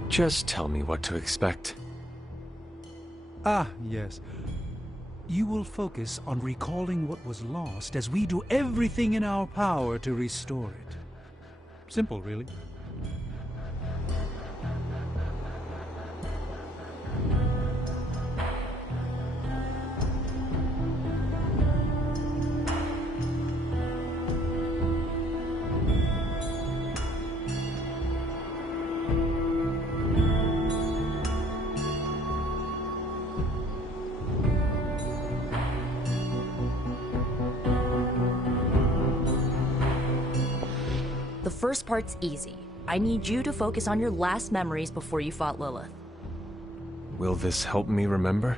Just tell me what to expect. Ah, yes. You will focus on recalling what was lost as we do everything in our power to restore it. Simple, really. The first part's easy. I need you to focus on your last memories before you fought Lilith. Will this help me remember?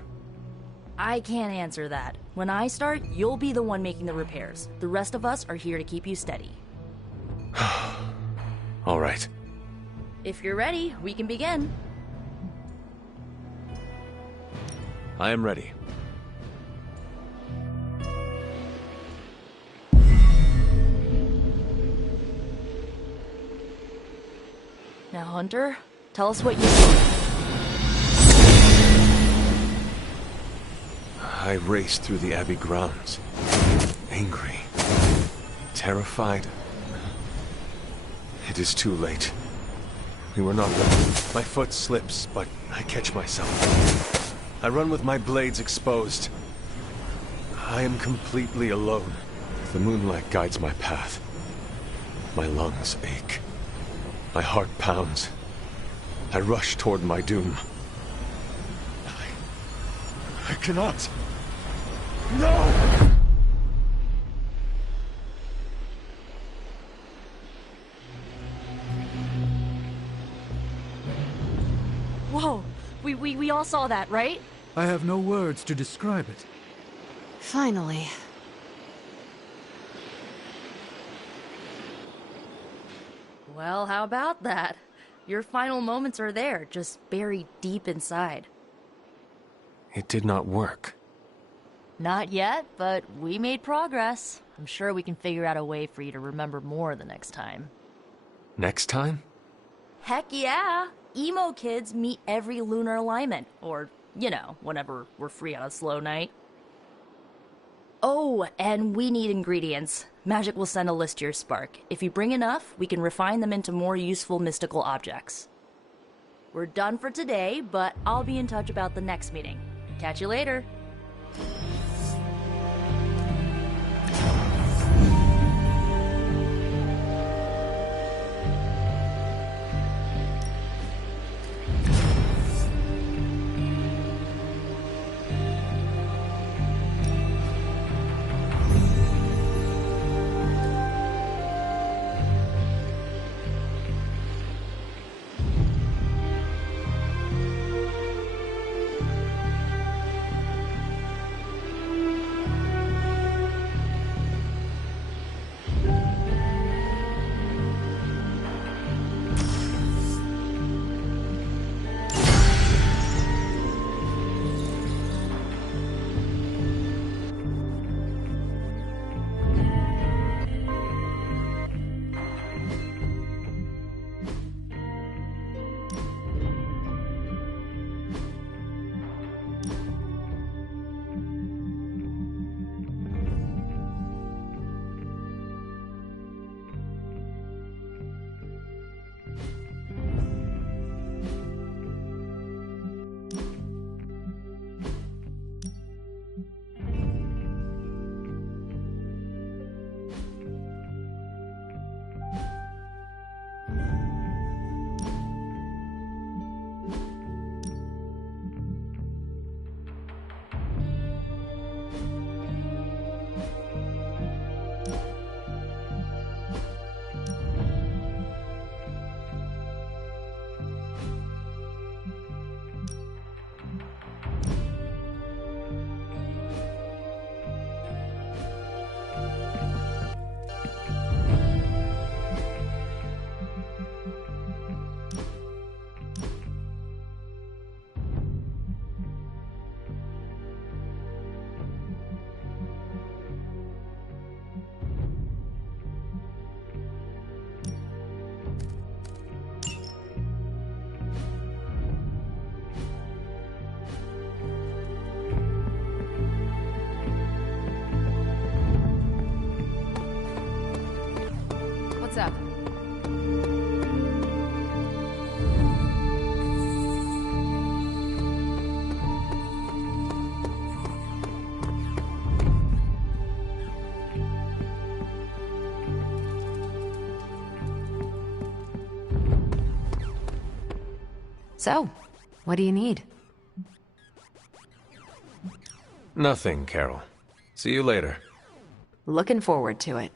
I can't answer that. When I start, you'll be the one making the repairs. The rest of us are here to keep you steady. All right. If you're ready, we can begin. I am ready. Now, Hunter, tell us what you see. I raced through the Abbey grounds. Angry. Terrified. It is too late. We were not ready. My foot slips, but I catch myself. I run with my blades exposed. I am completely alone. The moonlight guides my path. My lungs ache. My heart pounds. I rush toward my doom. I cannot. No! Whoa! We all saw that, right? I have no words to describe it. Finally. Well, how about that? Your final moments are there, just buried deep inside. It did not work. Not yet, but we made progress. I'm sure we can figure out a way for you to remember more the next time. Next time? Heck yeah! Emo kids meet every lunar alignment, or, you know, whenever we're free on a slow night. Oh, and we need ingredients. Magic will send a list to your spark. If you bring enough, we can refine them into more useful mystical objects. We're done for today, but I'll be in touch about the next meeting. Catch you later. So, what do you need? Nothing, Carol. See you later. Looking forward to it.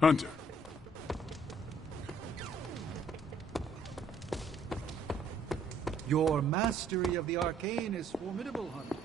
Hunter. Your mastery of the arcane is formidable, Hunter.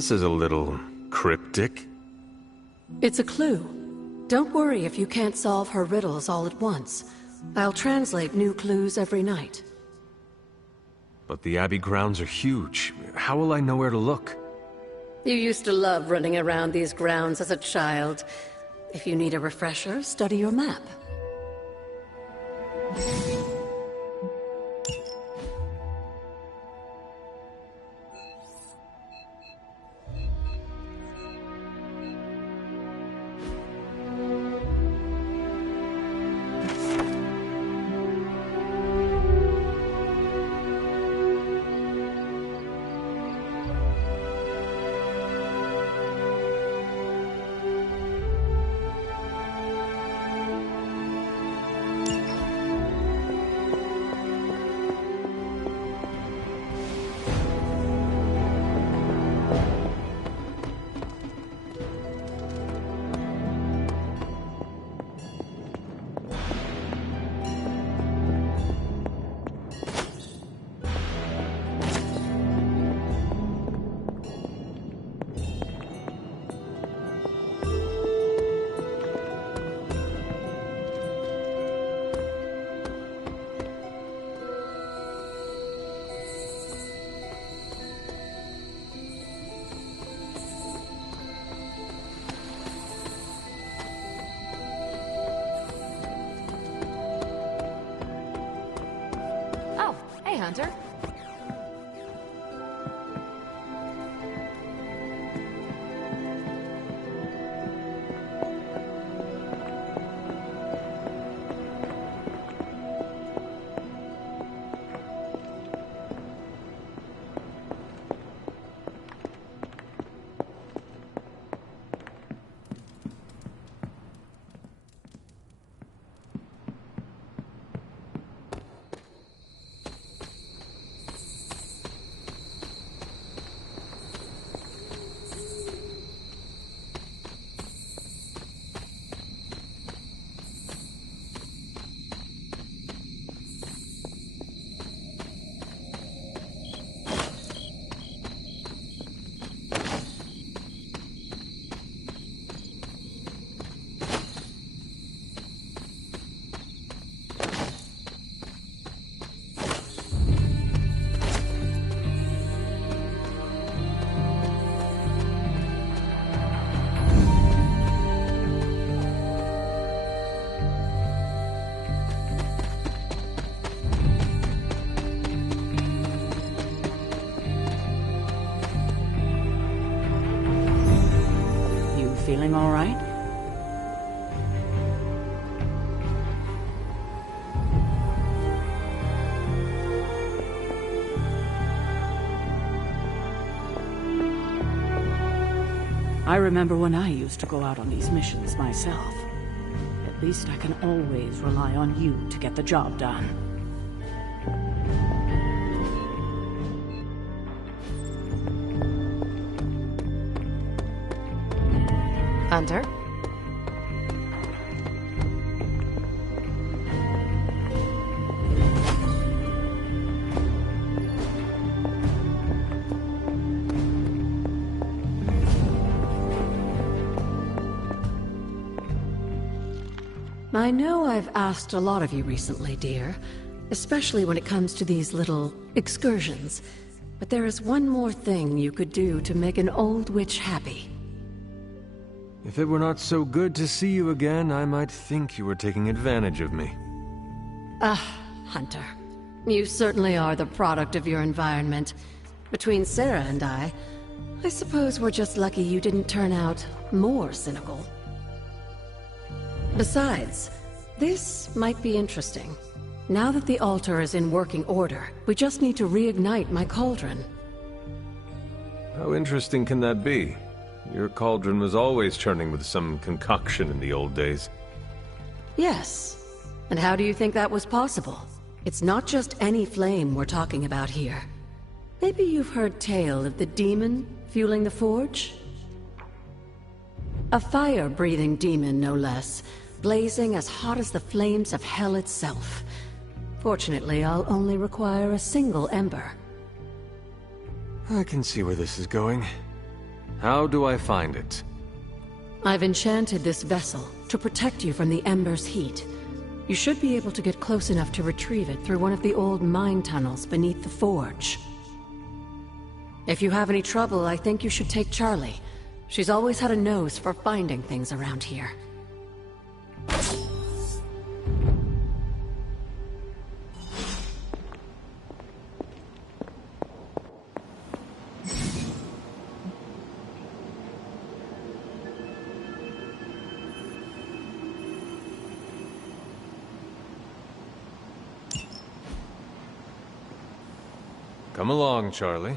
This is a little cryptic. It's a clue. Don't worry if you can't solve her riddles all at once. I'll translate new clues every night. But the Abbey grounds are huge. How will I know where to look? You used to love running around these grounds as a child. If you need a refresher, study your map. feeling all right? I remember when I used to go out on these missions myself. At least I can always rely on you to get the job done. Hunter? I know I've asked a lot of you recently, dear, especially when it comes to these little excursions. But there is one more thing you could do to make an old witch happy. If it were not so good to see you again, I might think you were taking advantage of me. Hunter. You certainly are the product of your environment. Between Sarah and I suppose we're just lucky you didn't turn out more cynical. Besides, this might be interesting. Now that the altar is in working order, we just need to reignite my cauldron. How interesting can that be? Your cauldron was always churning with some concoction in the old days. Yes. And how do you think that was possible? It's not just any flame we're talking about here. Maybe you've heard tale of the demon fueling the forge? A fire-breathing demon, no less, blazing as hot as the flames of hell itself. Fortunately, I'll only require a single ember. I can see where this is going. How do I find it? I've enchanted this vessel to protect you from the ember's heat. You should be able to get close enough to retrieve it through one of the old mine tunnels beneath the forge. If you have any trouble, I think you should take Charlie. She's always had a nose for finding things around here. Come along, Charlie.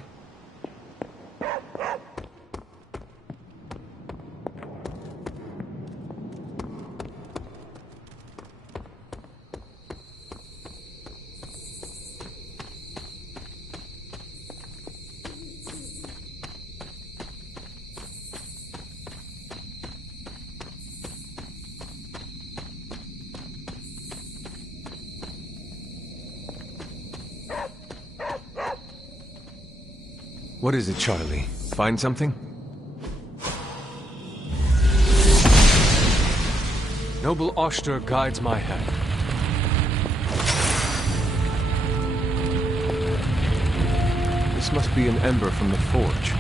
What is it, Charlie? Find something? Noble Oster guides my hand. This must be an ember from the forge.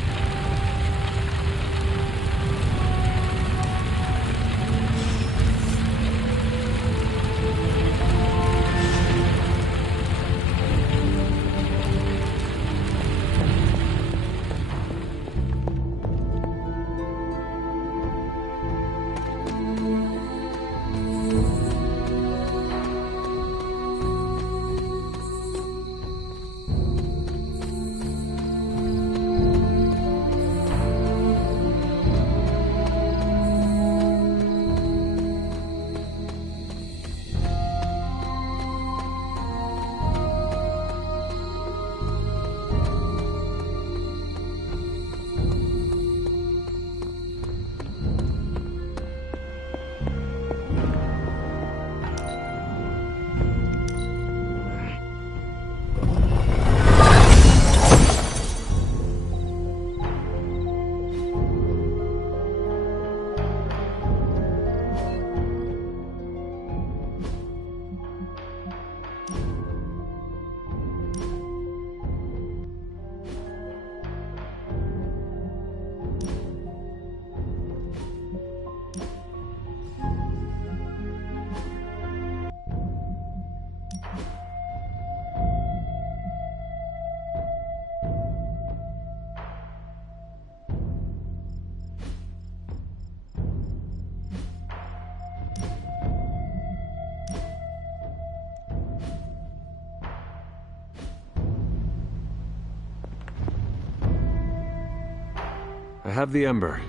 have the ember.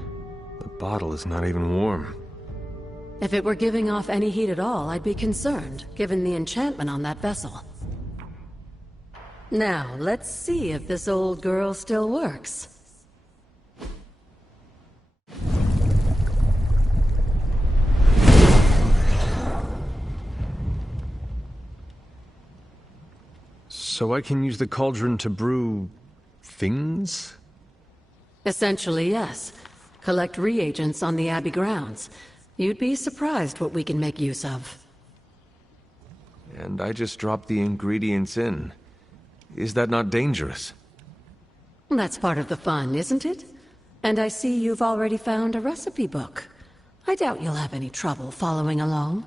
The bottle is not even warm. If it were giving off any heat at all, I'd be concerned, given the enchantment on that vessel. Now, let's see if this old girl still works. So I can use the cauldron to brew... things? Essentially, yes. Collect reagents on the Abbey grounds. You'd be surprised what we can make use of. And I just drop the ingredients in. Is that not dangerous? That's part of the fun, isn't it? And I see you've already found a recipe book. I doubt you'll have any trouble following along.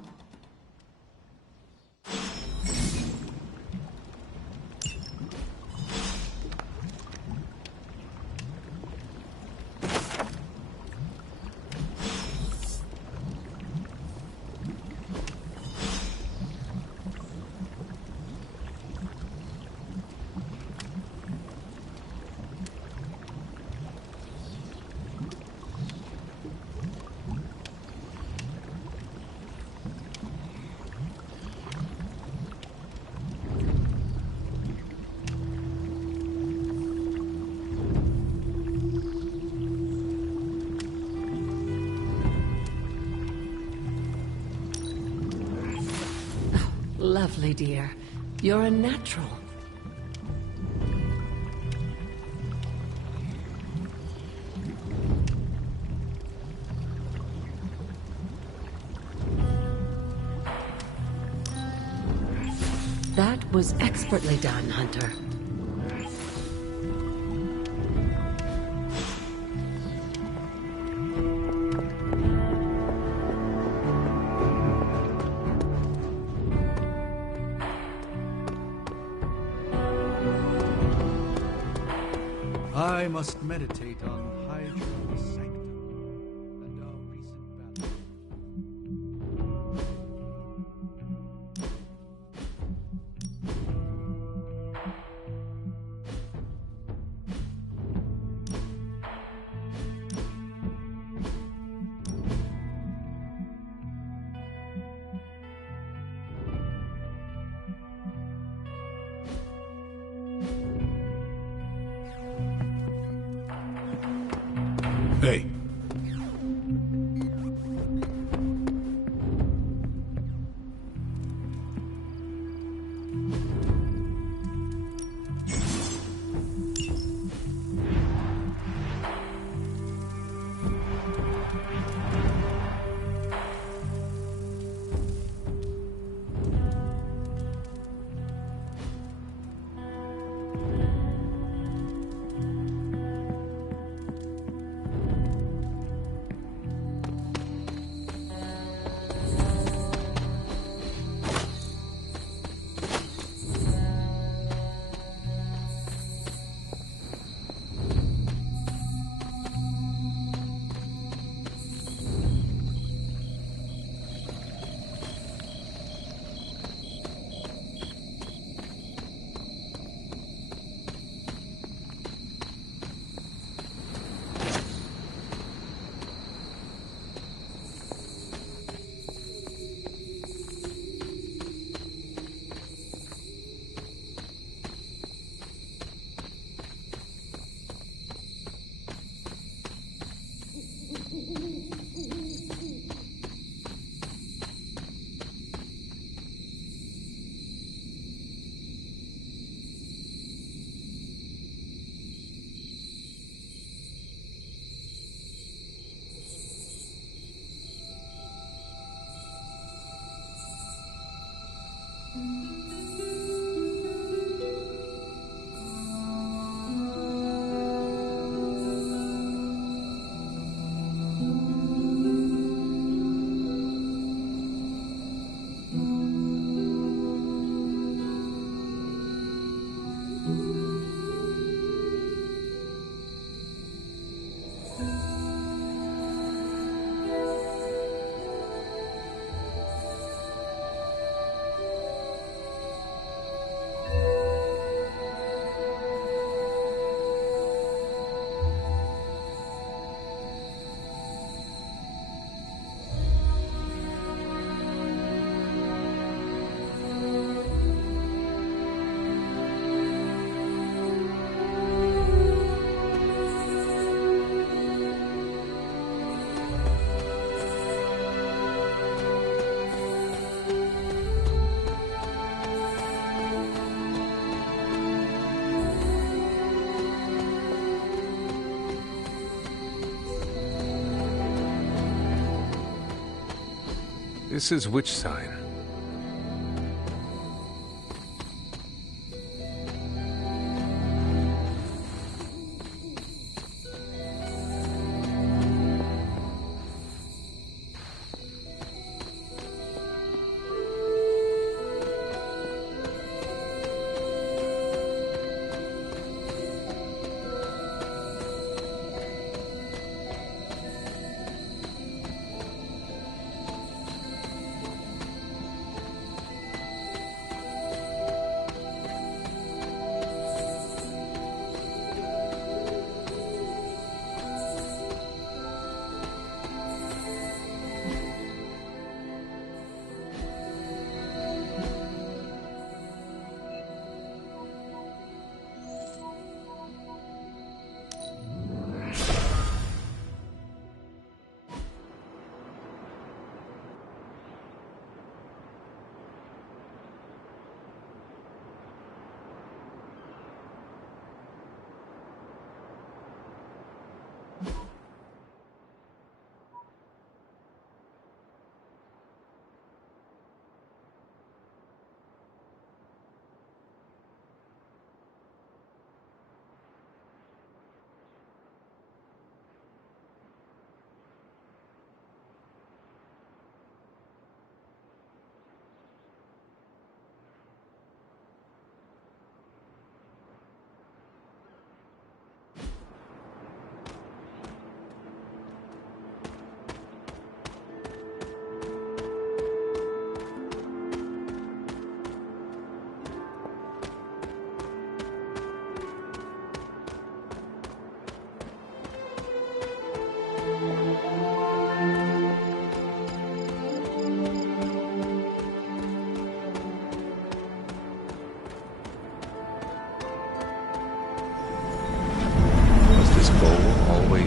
Lovely, dear. You're a natural. That was expertly done, Hunter. I must meditate on Hydra's sanctum and our recent battle. Hey. This is which sign?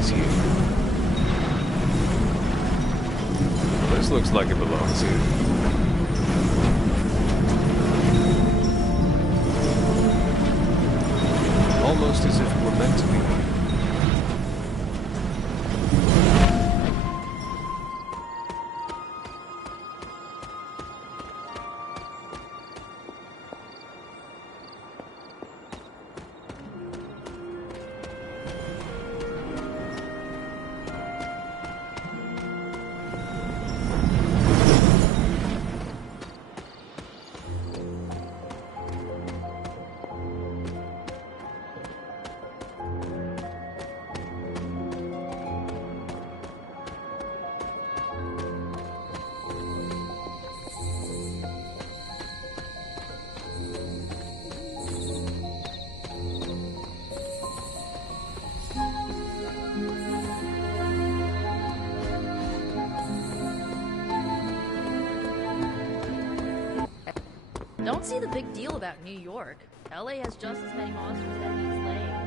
Here. This looks like it belongs here. Almost as if it were meant to be here. Don't see the big deal about New York. LA has just as many monsters that need slaying.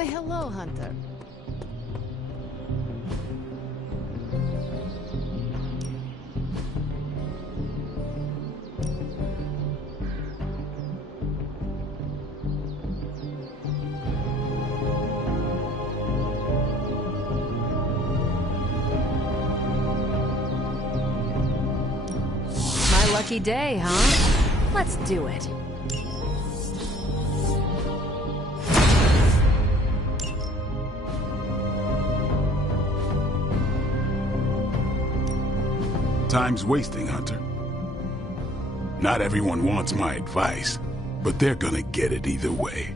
Why, hello, Hunter. My lucky day, huh? Let's do it. Time's wasting, Hunter. Not everyone wants my advice, but they're gonna get it either way.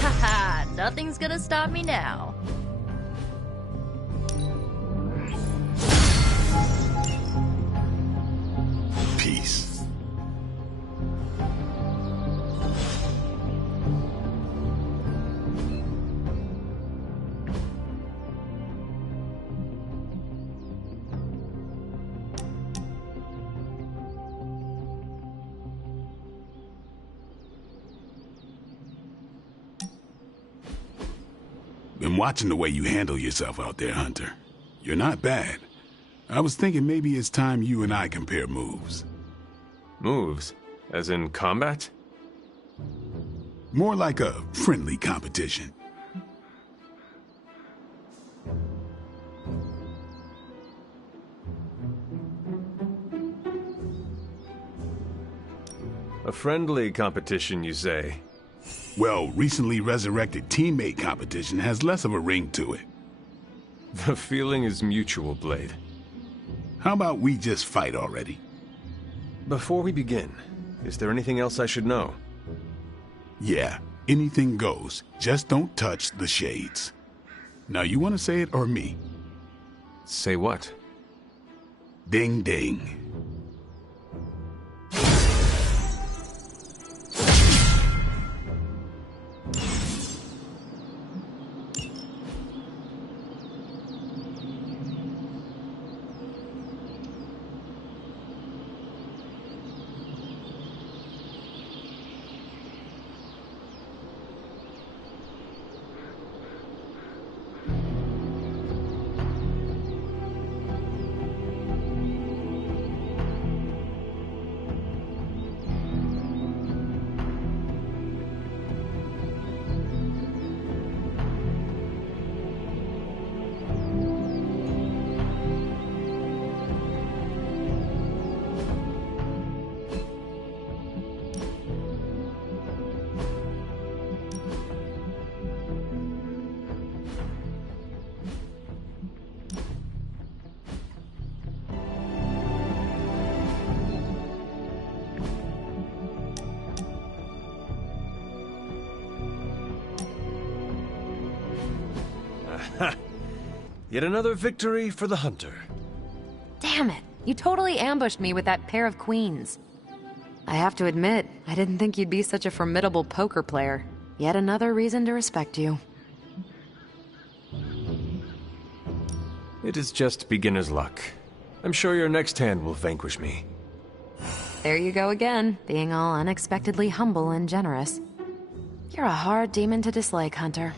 Haha, nothing's gonna stop me now. Peace. Been watching the way you handle yourself out there, Hunter. You're not bad. I was thinking maybe it's time you and I compare moves. Moves? As in combat? More like a friendly competition. A friendly competition, you say? Well, recently resurrected teammate competition has less of a ring to it. The feeling is mutual, Blade. How about we just fight already? Before we begin, is there anything else I should know? Yeah, anything goes. Just don't touch the shades. Now, you want to say it or me? Say what? Ding ding. Yet another victory for the hunter. Damn it. You totally ambushed me with that pair of queens. I have to admit, I didn't think you'd be such a formidable poker player. Yet another reason to respect you. It is just beginner's luck. I'm sure your next hand will vanquish me. There you go again, being all unexpectedly humble and generous. You're a hard demon to dislike, Hunter.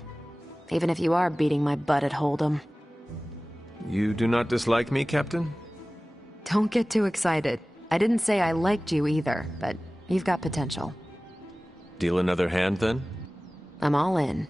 Even if you are beating my butt at Hold'em. You do not dislike me, Captain? Don't get too excited. I didn't say I liked you either, but you've got potential. Deal another hand, then? I'm all in.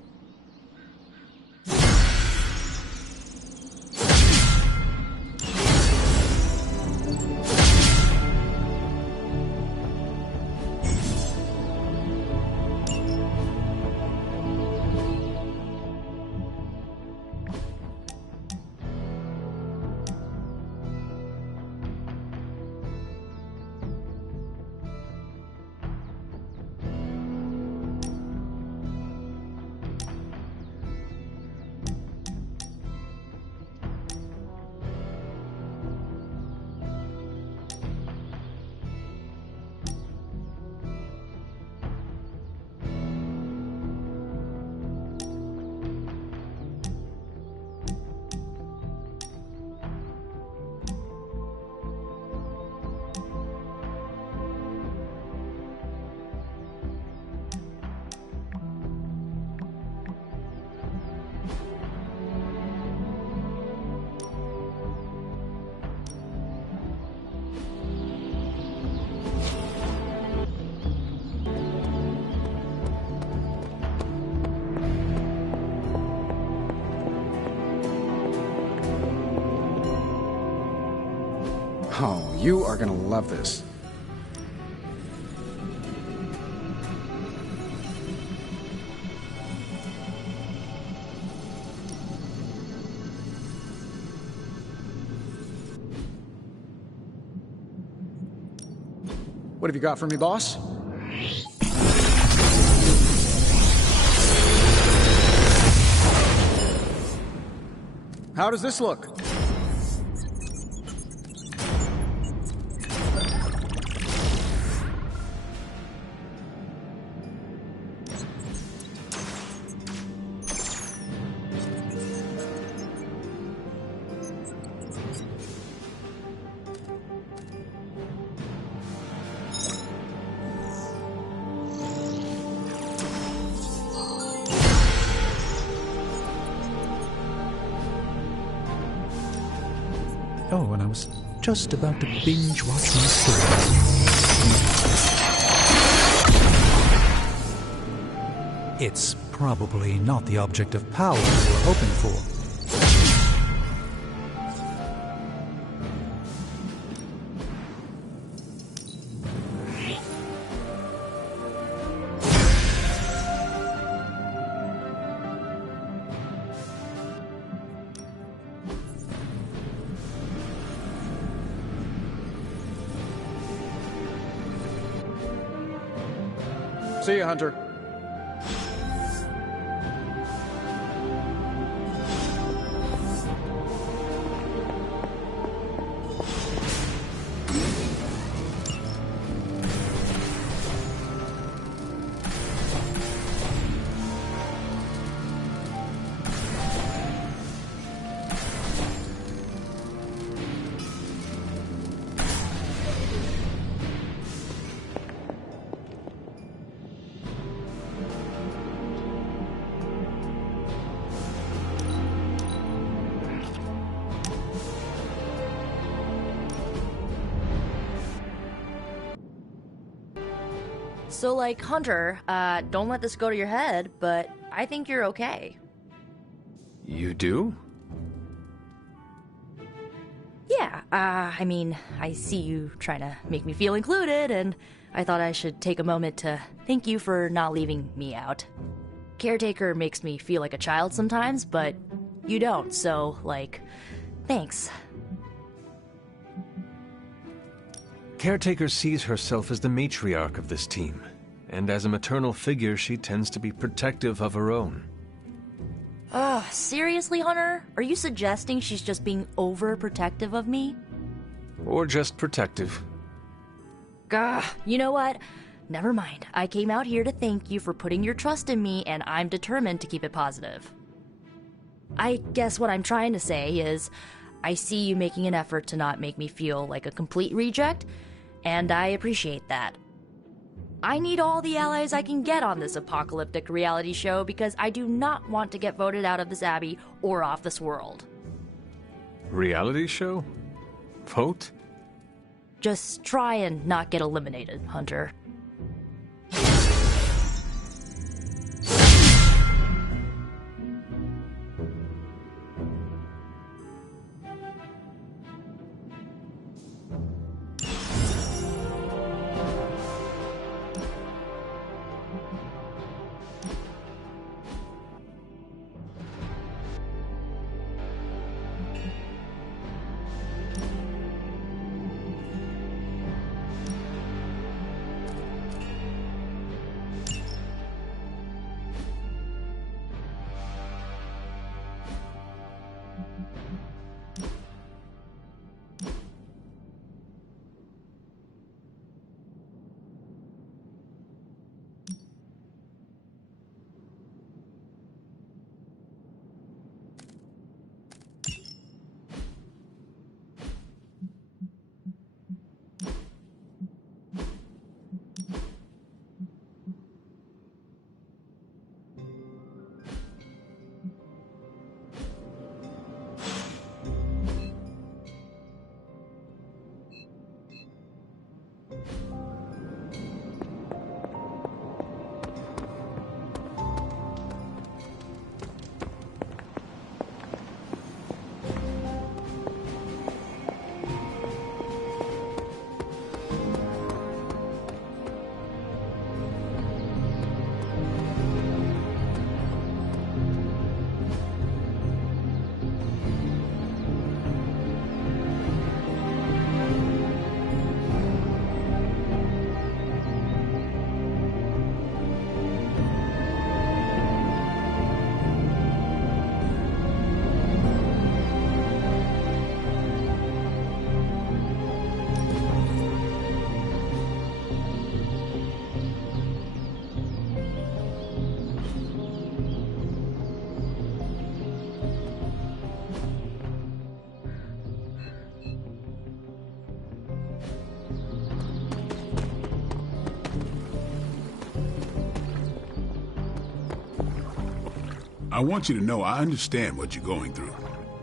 You are gonna love this. What have you got for me, boss? How does this look? Oh, and I was just about to binge watch my story. It's probably not the object of power you were hoping for. See ya, Hunter. So, like, Hunter, don't let this go to your head, but I think you're okay. You do? Yeah, I mean, I see you trying to make me feel included, and I thought I should take a moment to thank you for not leaving me out. Caretaker makes me feel like a child sometimes, but you don't, so, like, thanks. Caretaker sees herself as the matriarch of this team, and as a maternal figure, she tends to be protective of her own. Seriously, Hunter? Are you suggesting she's just being overprotective of me? Or just protective. Gah, you know what? Never mind. I came out here to thank you for putting your trust in me, and I'm determined to keep it positive. I guess what I'm trying to say is, I see you making an effort to not make me feel like a complete reject, and I appreciate that. I need all the allies I can get on this apocalyptic reality show because I do not want to get voted out of this abbey or off this world. Reality show? Vote? Just try and not get eliminated, Hunter. I want you to know I understand what you're going through.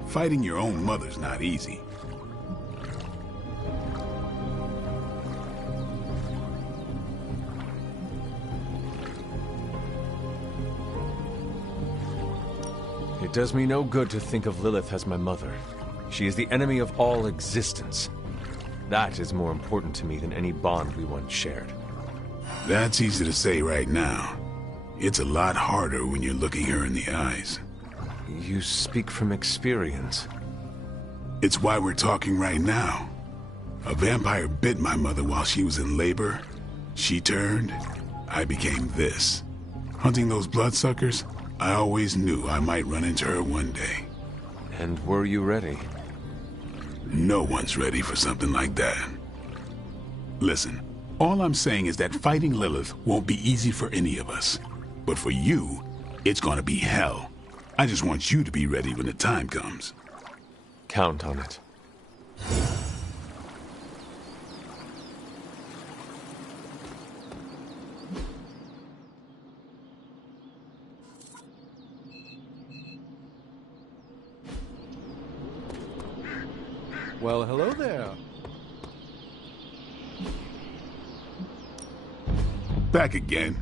Fighting your own mother's not easy. It does me no good to think of Lilith as my mother. She is the enemy of all existence. That is more important to me than any bond we once shared. That's easy to say right now. It's a lot harder when you're looking her in the eyes. You speak from experience. It's why we're talking right now. A vampire bit my mother while she was in labor. She turned, I became this. Hunting those bloodsuckers, I always knew I might run into her one day. And were you ready? No one's ready for something like that. Listen, all I'm saying is that fighting Lilith won't be easy for any of us. But for you, it's gonna be hell. I just want you to be ready when the time comes. Count on it. Well, hello there. Back again.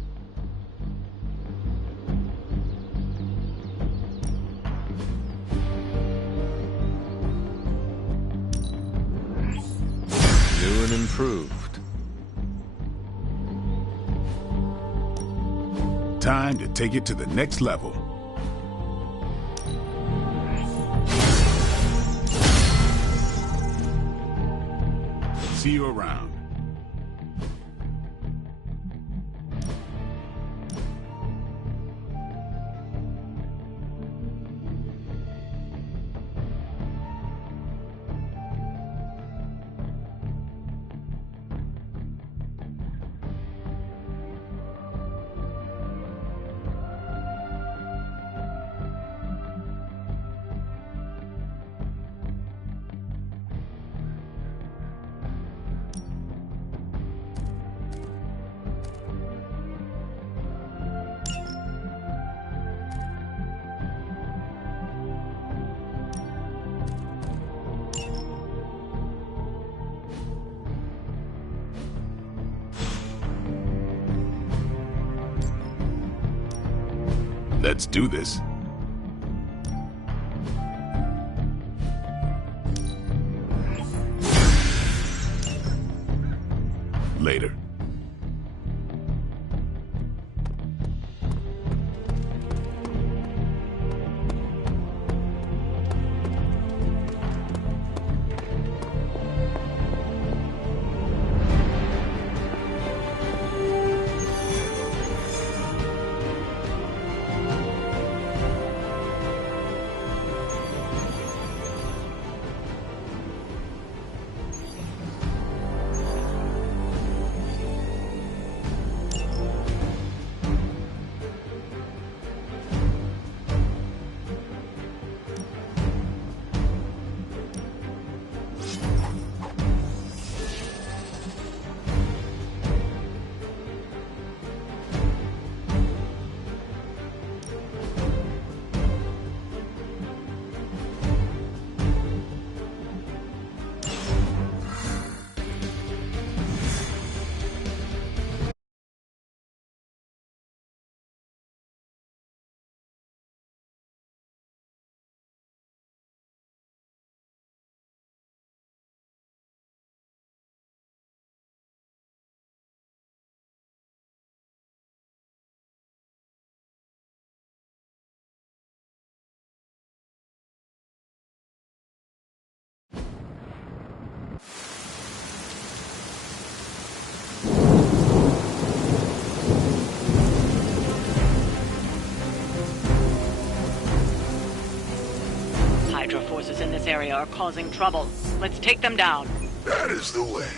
New and improved. Time to take it to the next level. See you around. Let's do this. Later. Hydra forces in this area are causing trouble. Let's take them down. That is the way.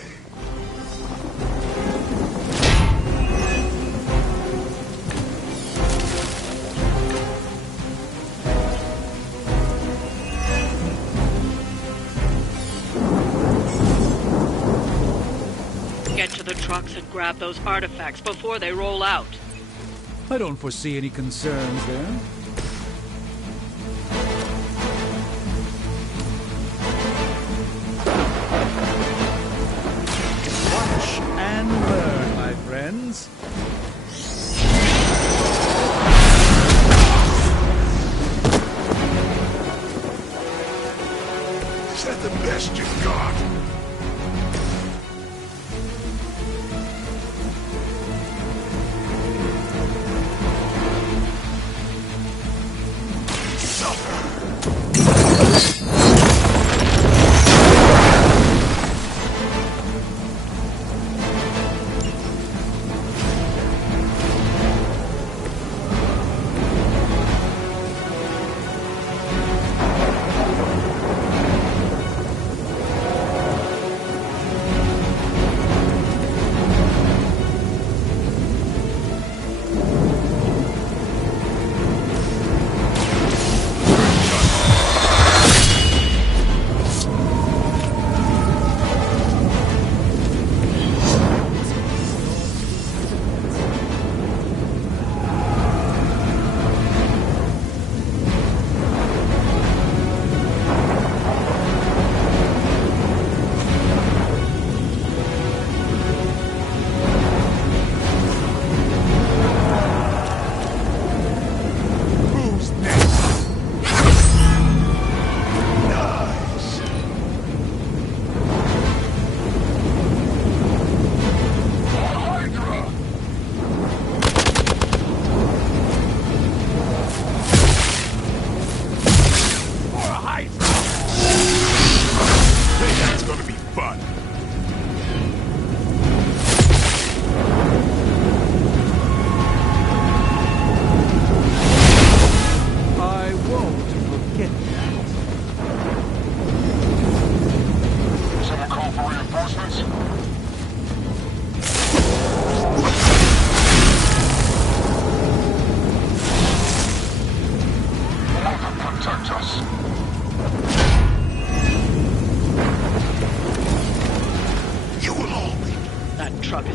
Get to the trucks and grab those artifacts before they roll out. I don't foresee any concerns there. friends. Is that the best you've got?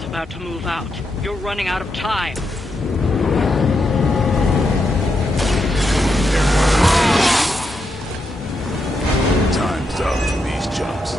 About to move out. You're running out of time. Time's up for these jumps.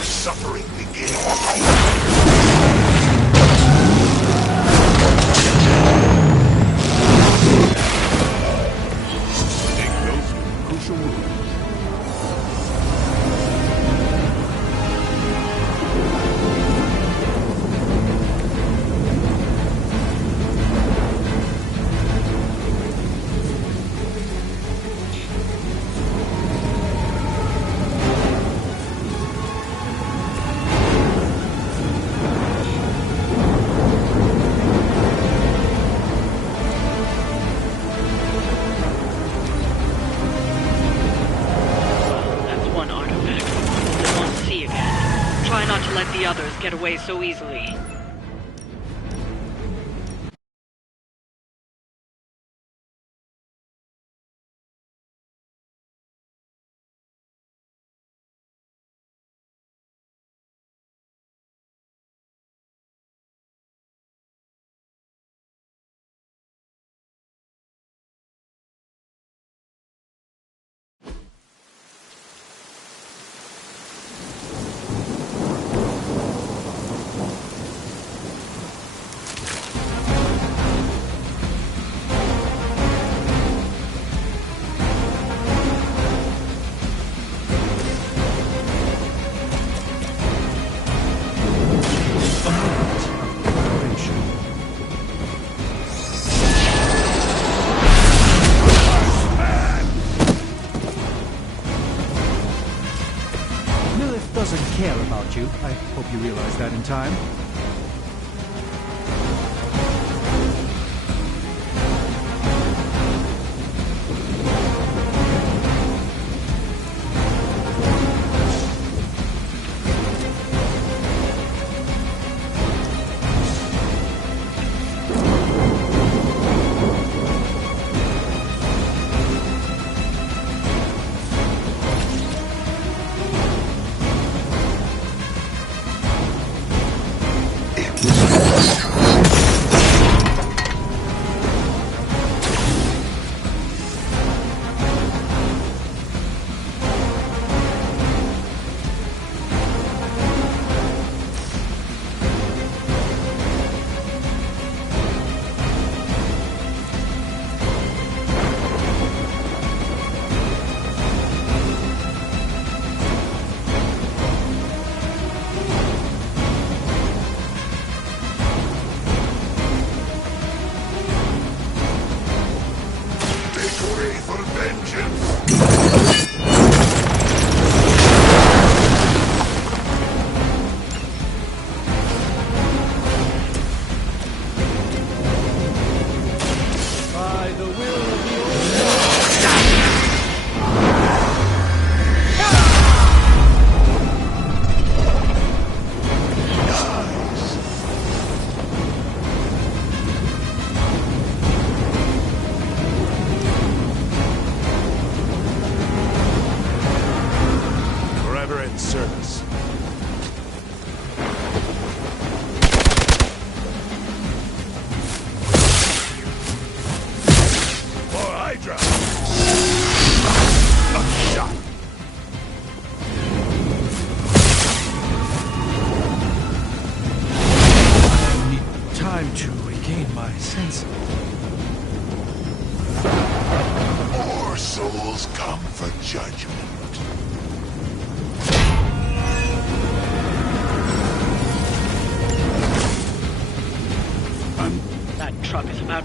Suffering begins. Take those crucial moves. The others get away so easily. care about you. I hope you realize that in time.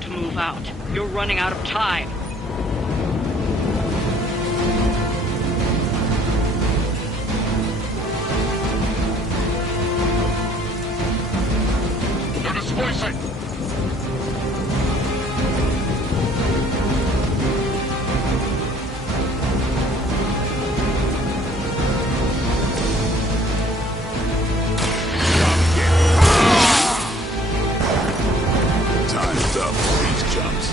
To move out. You're running out of time. They're displacing! Time's up for these jumps.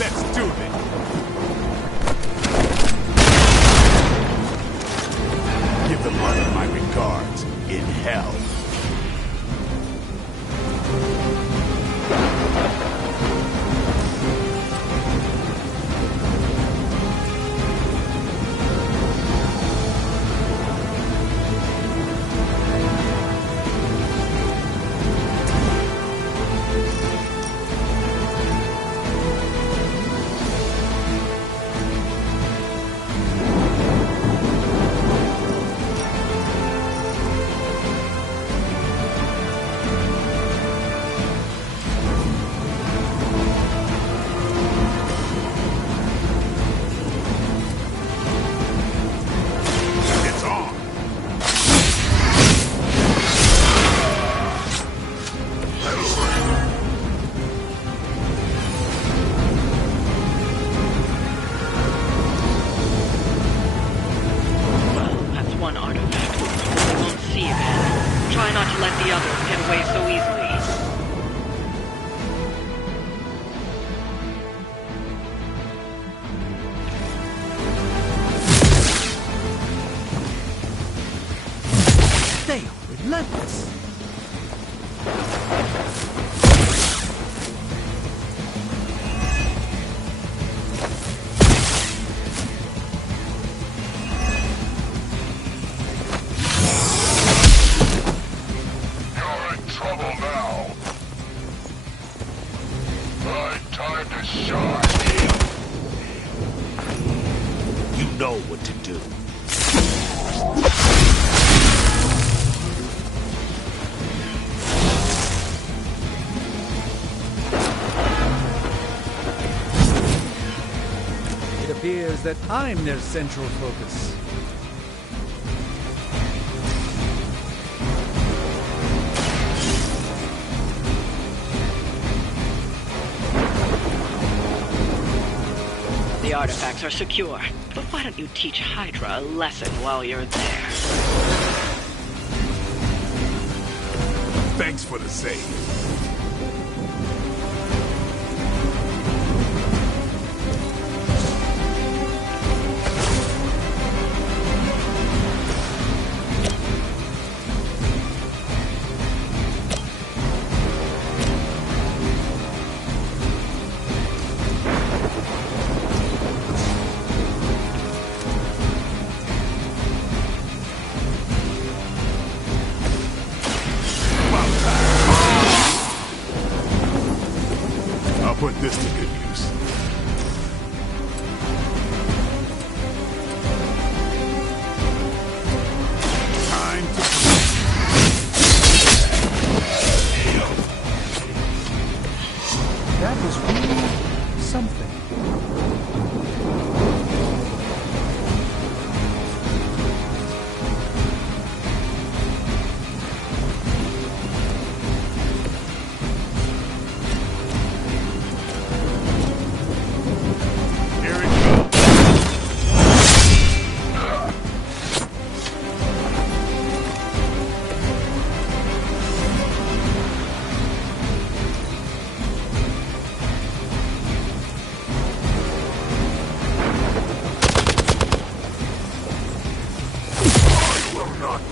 Let's do this! Give the mother my regards in hell. Relentless. You're in trouble now. Right time to shine. You know what to do. appears that I'm their central focus. The artifacts are secure, but why don't you teach Hydra a lesson while you're there? Thanks for the save. Put this to good use. Time to... That was really something.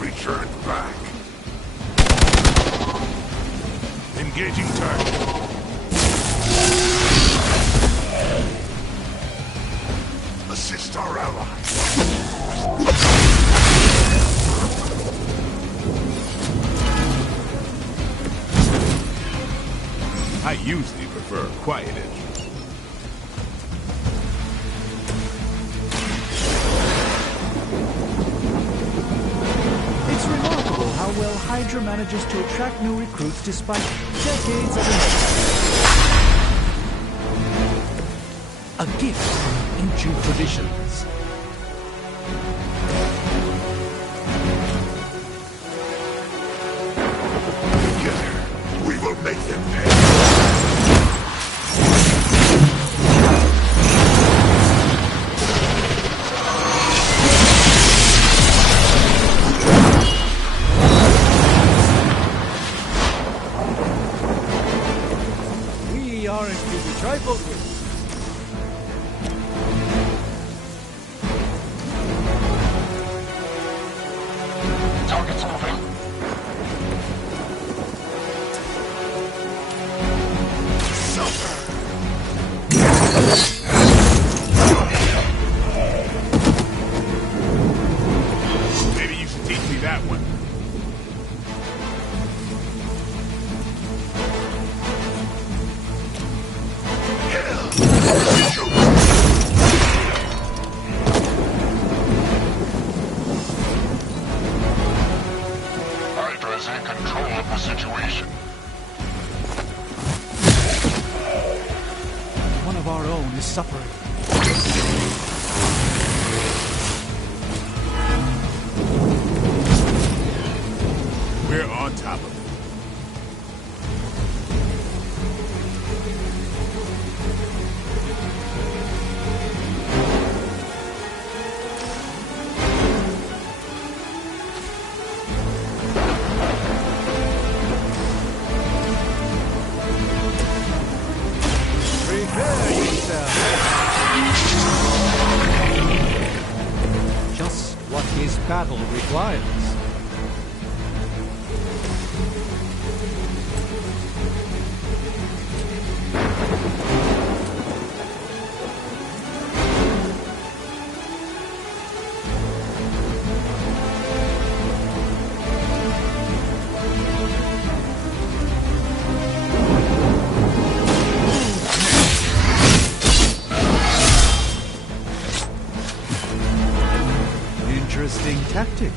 Return back. Engaging target. Assist our ally. I usually prefer quiet entry. How well Hydra manages to attract new recruits despite decades of a gift from ancient traditions. Together, we will make them pay. Trifled with. Target's moving. Maybe you should teach me that one. Hydra's in control of the situation. One of our own is suffering. We're on top of it. Prepare yourself. Just what his battle requires. Interesting tactic.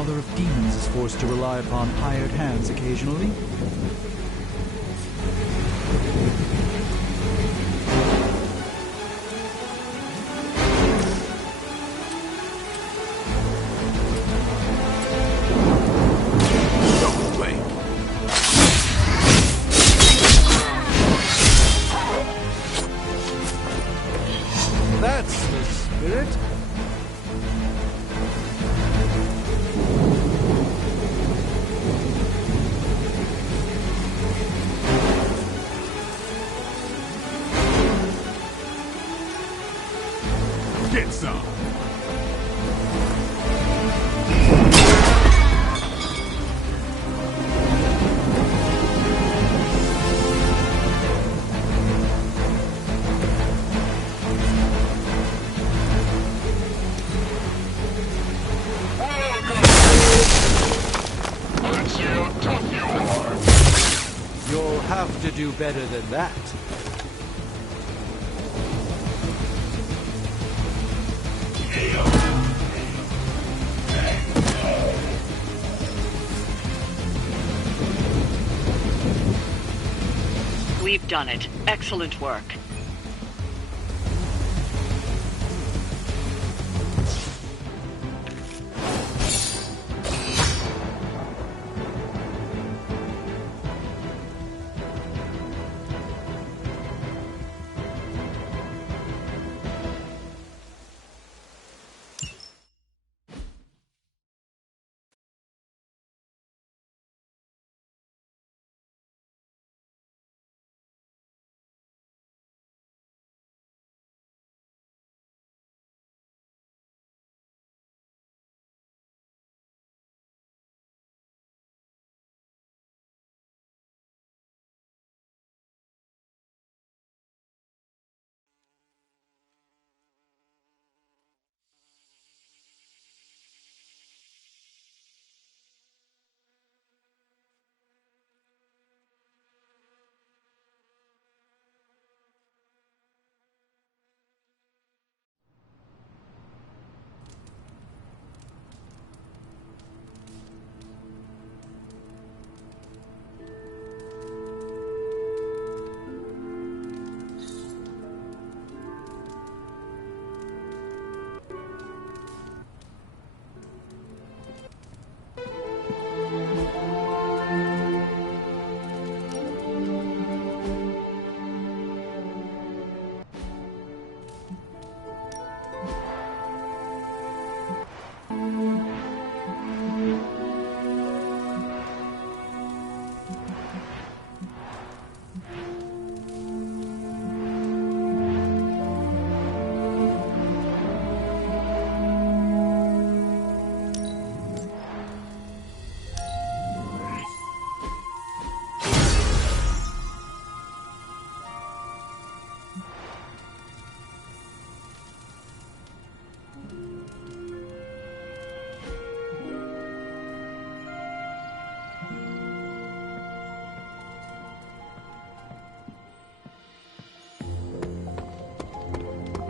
Mother of Demons is forced to rely upon hired hands occasionally. That's the spirit. Get some. Let's see how tough you are. You'll have to do better than that. We've done it. Excellent work.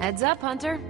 Heads up, Hunter.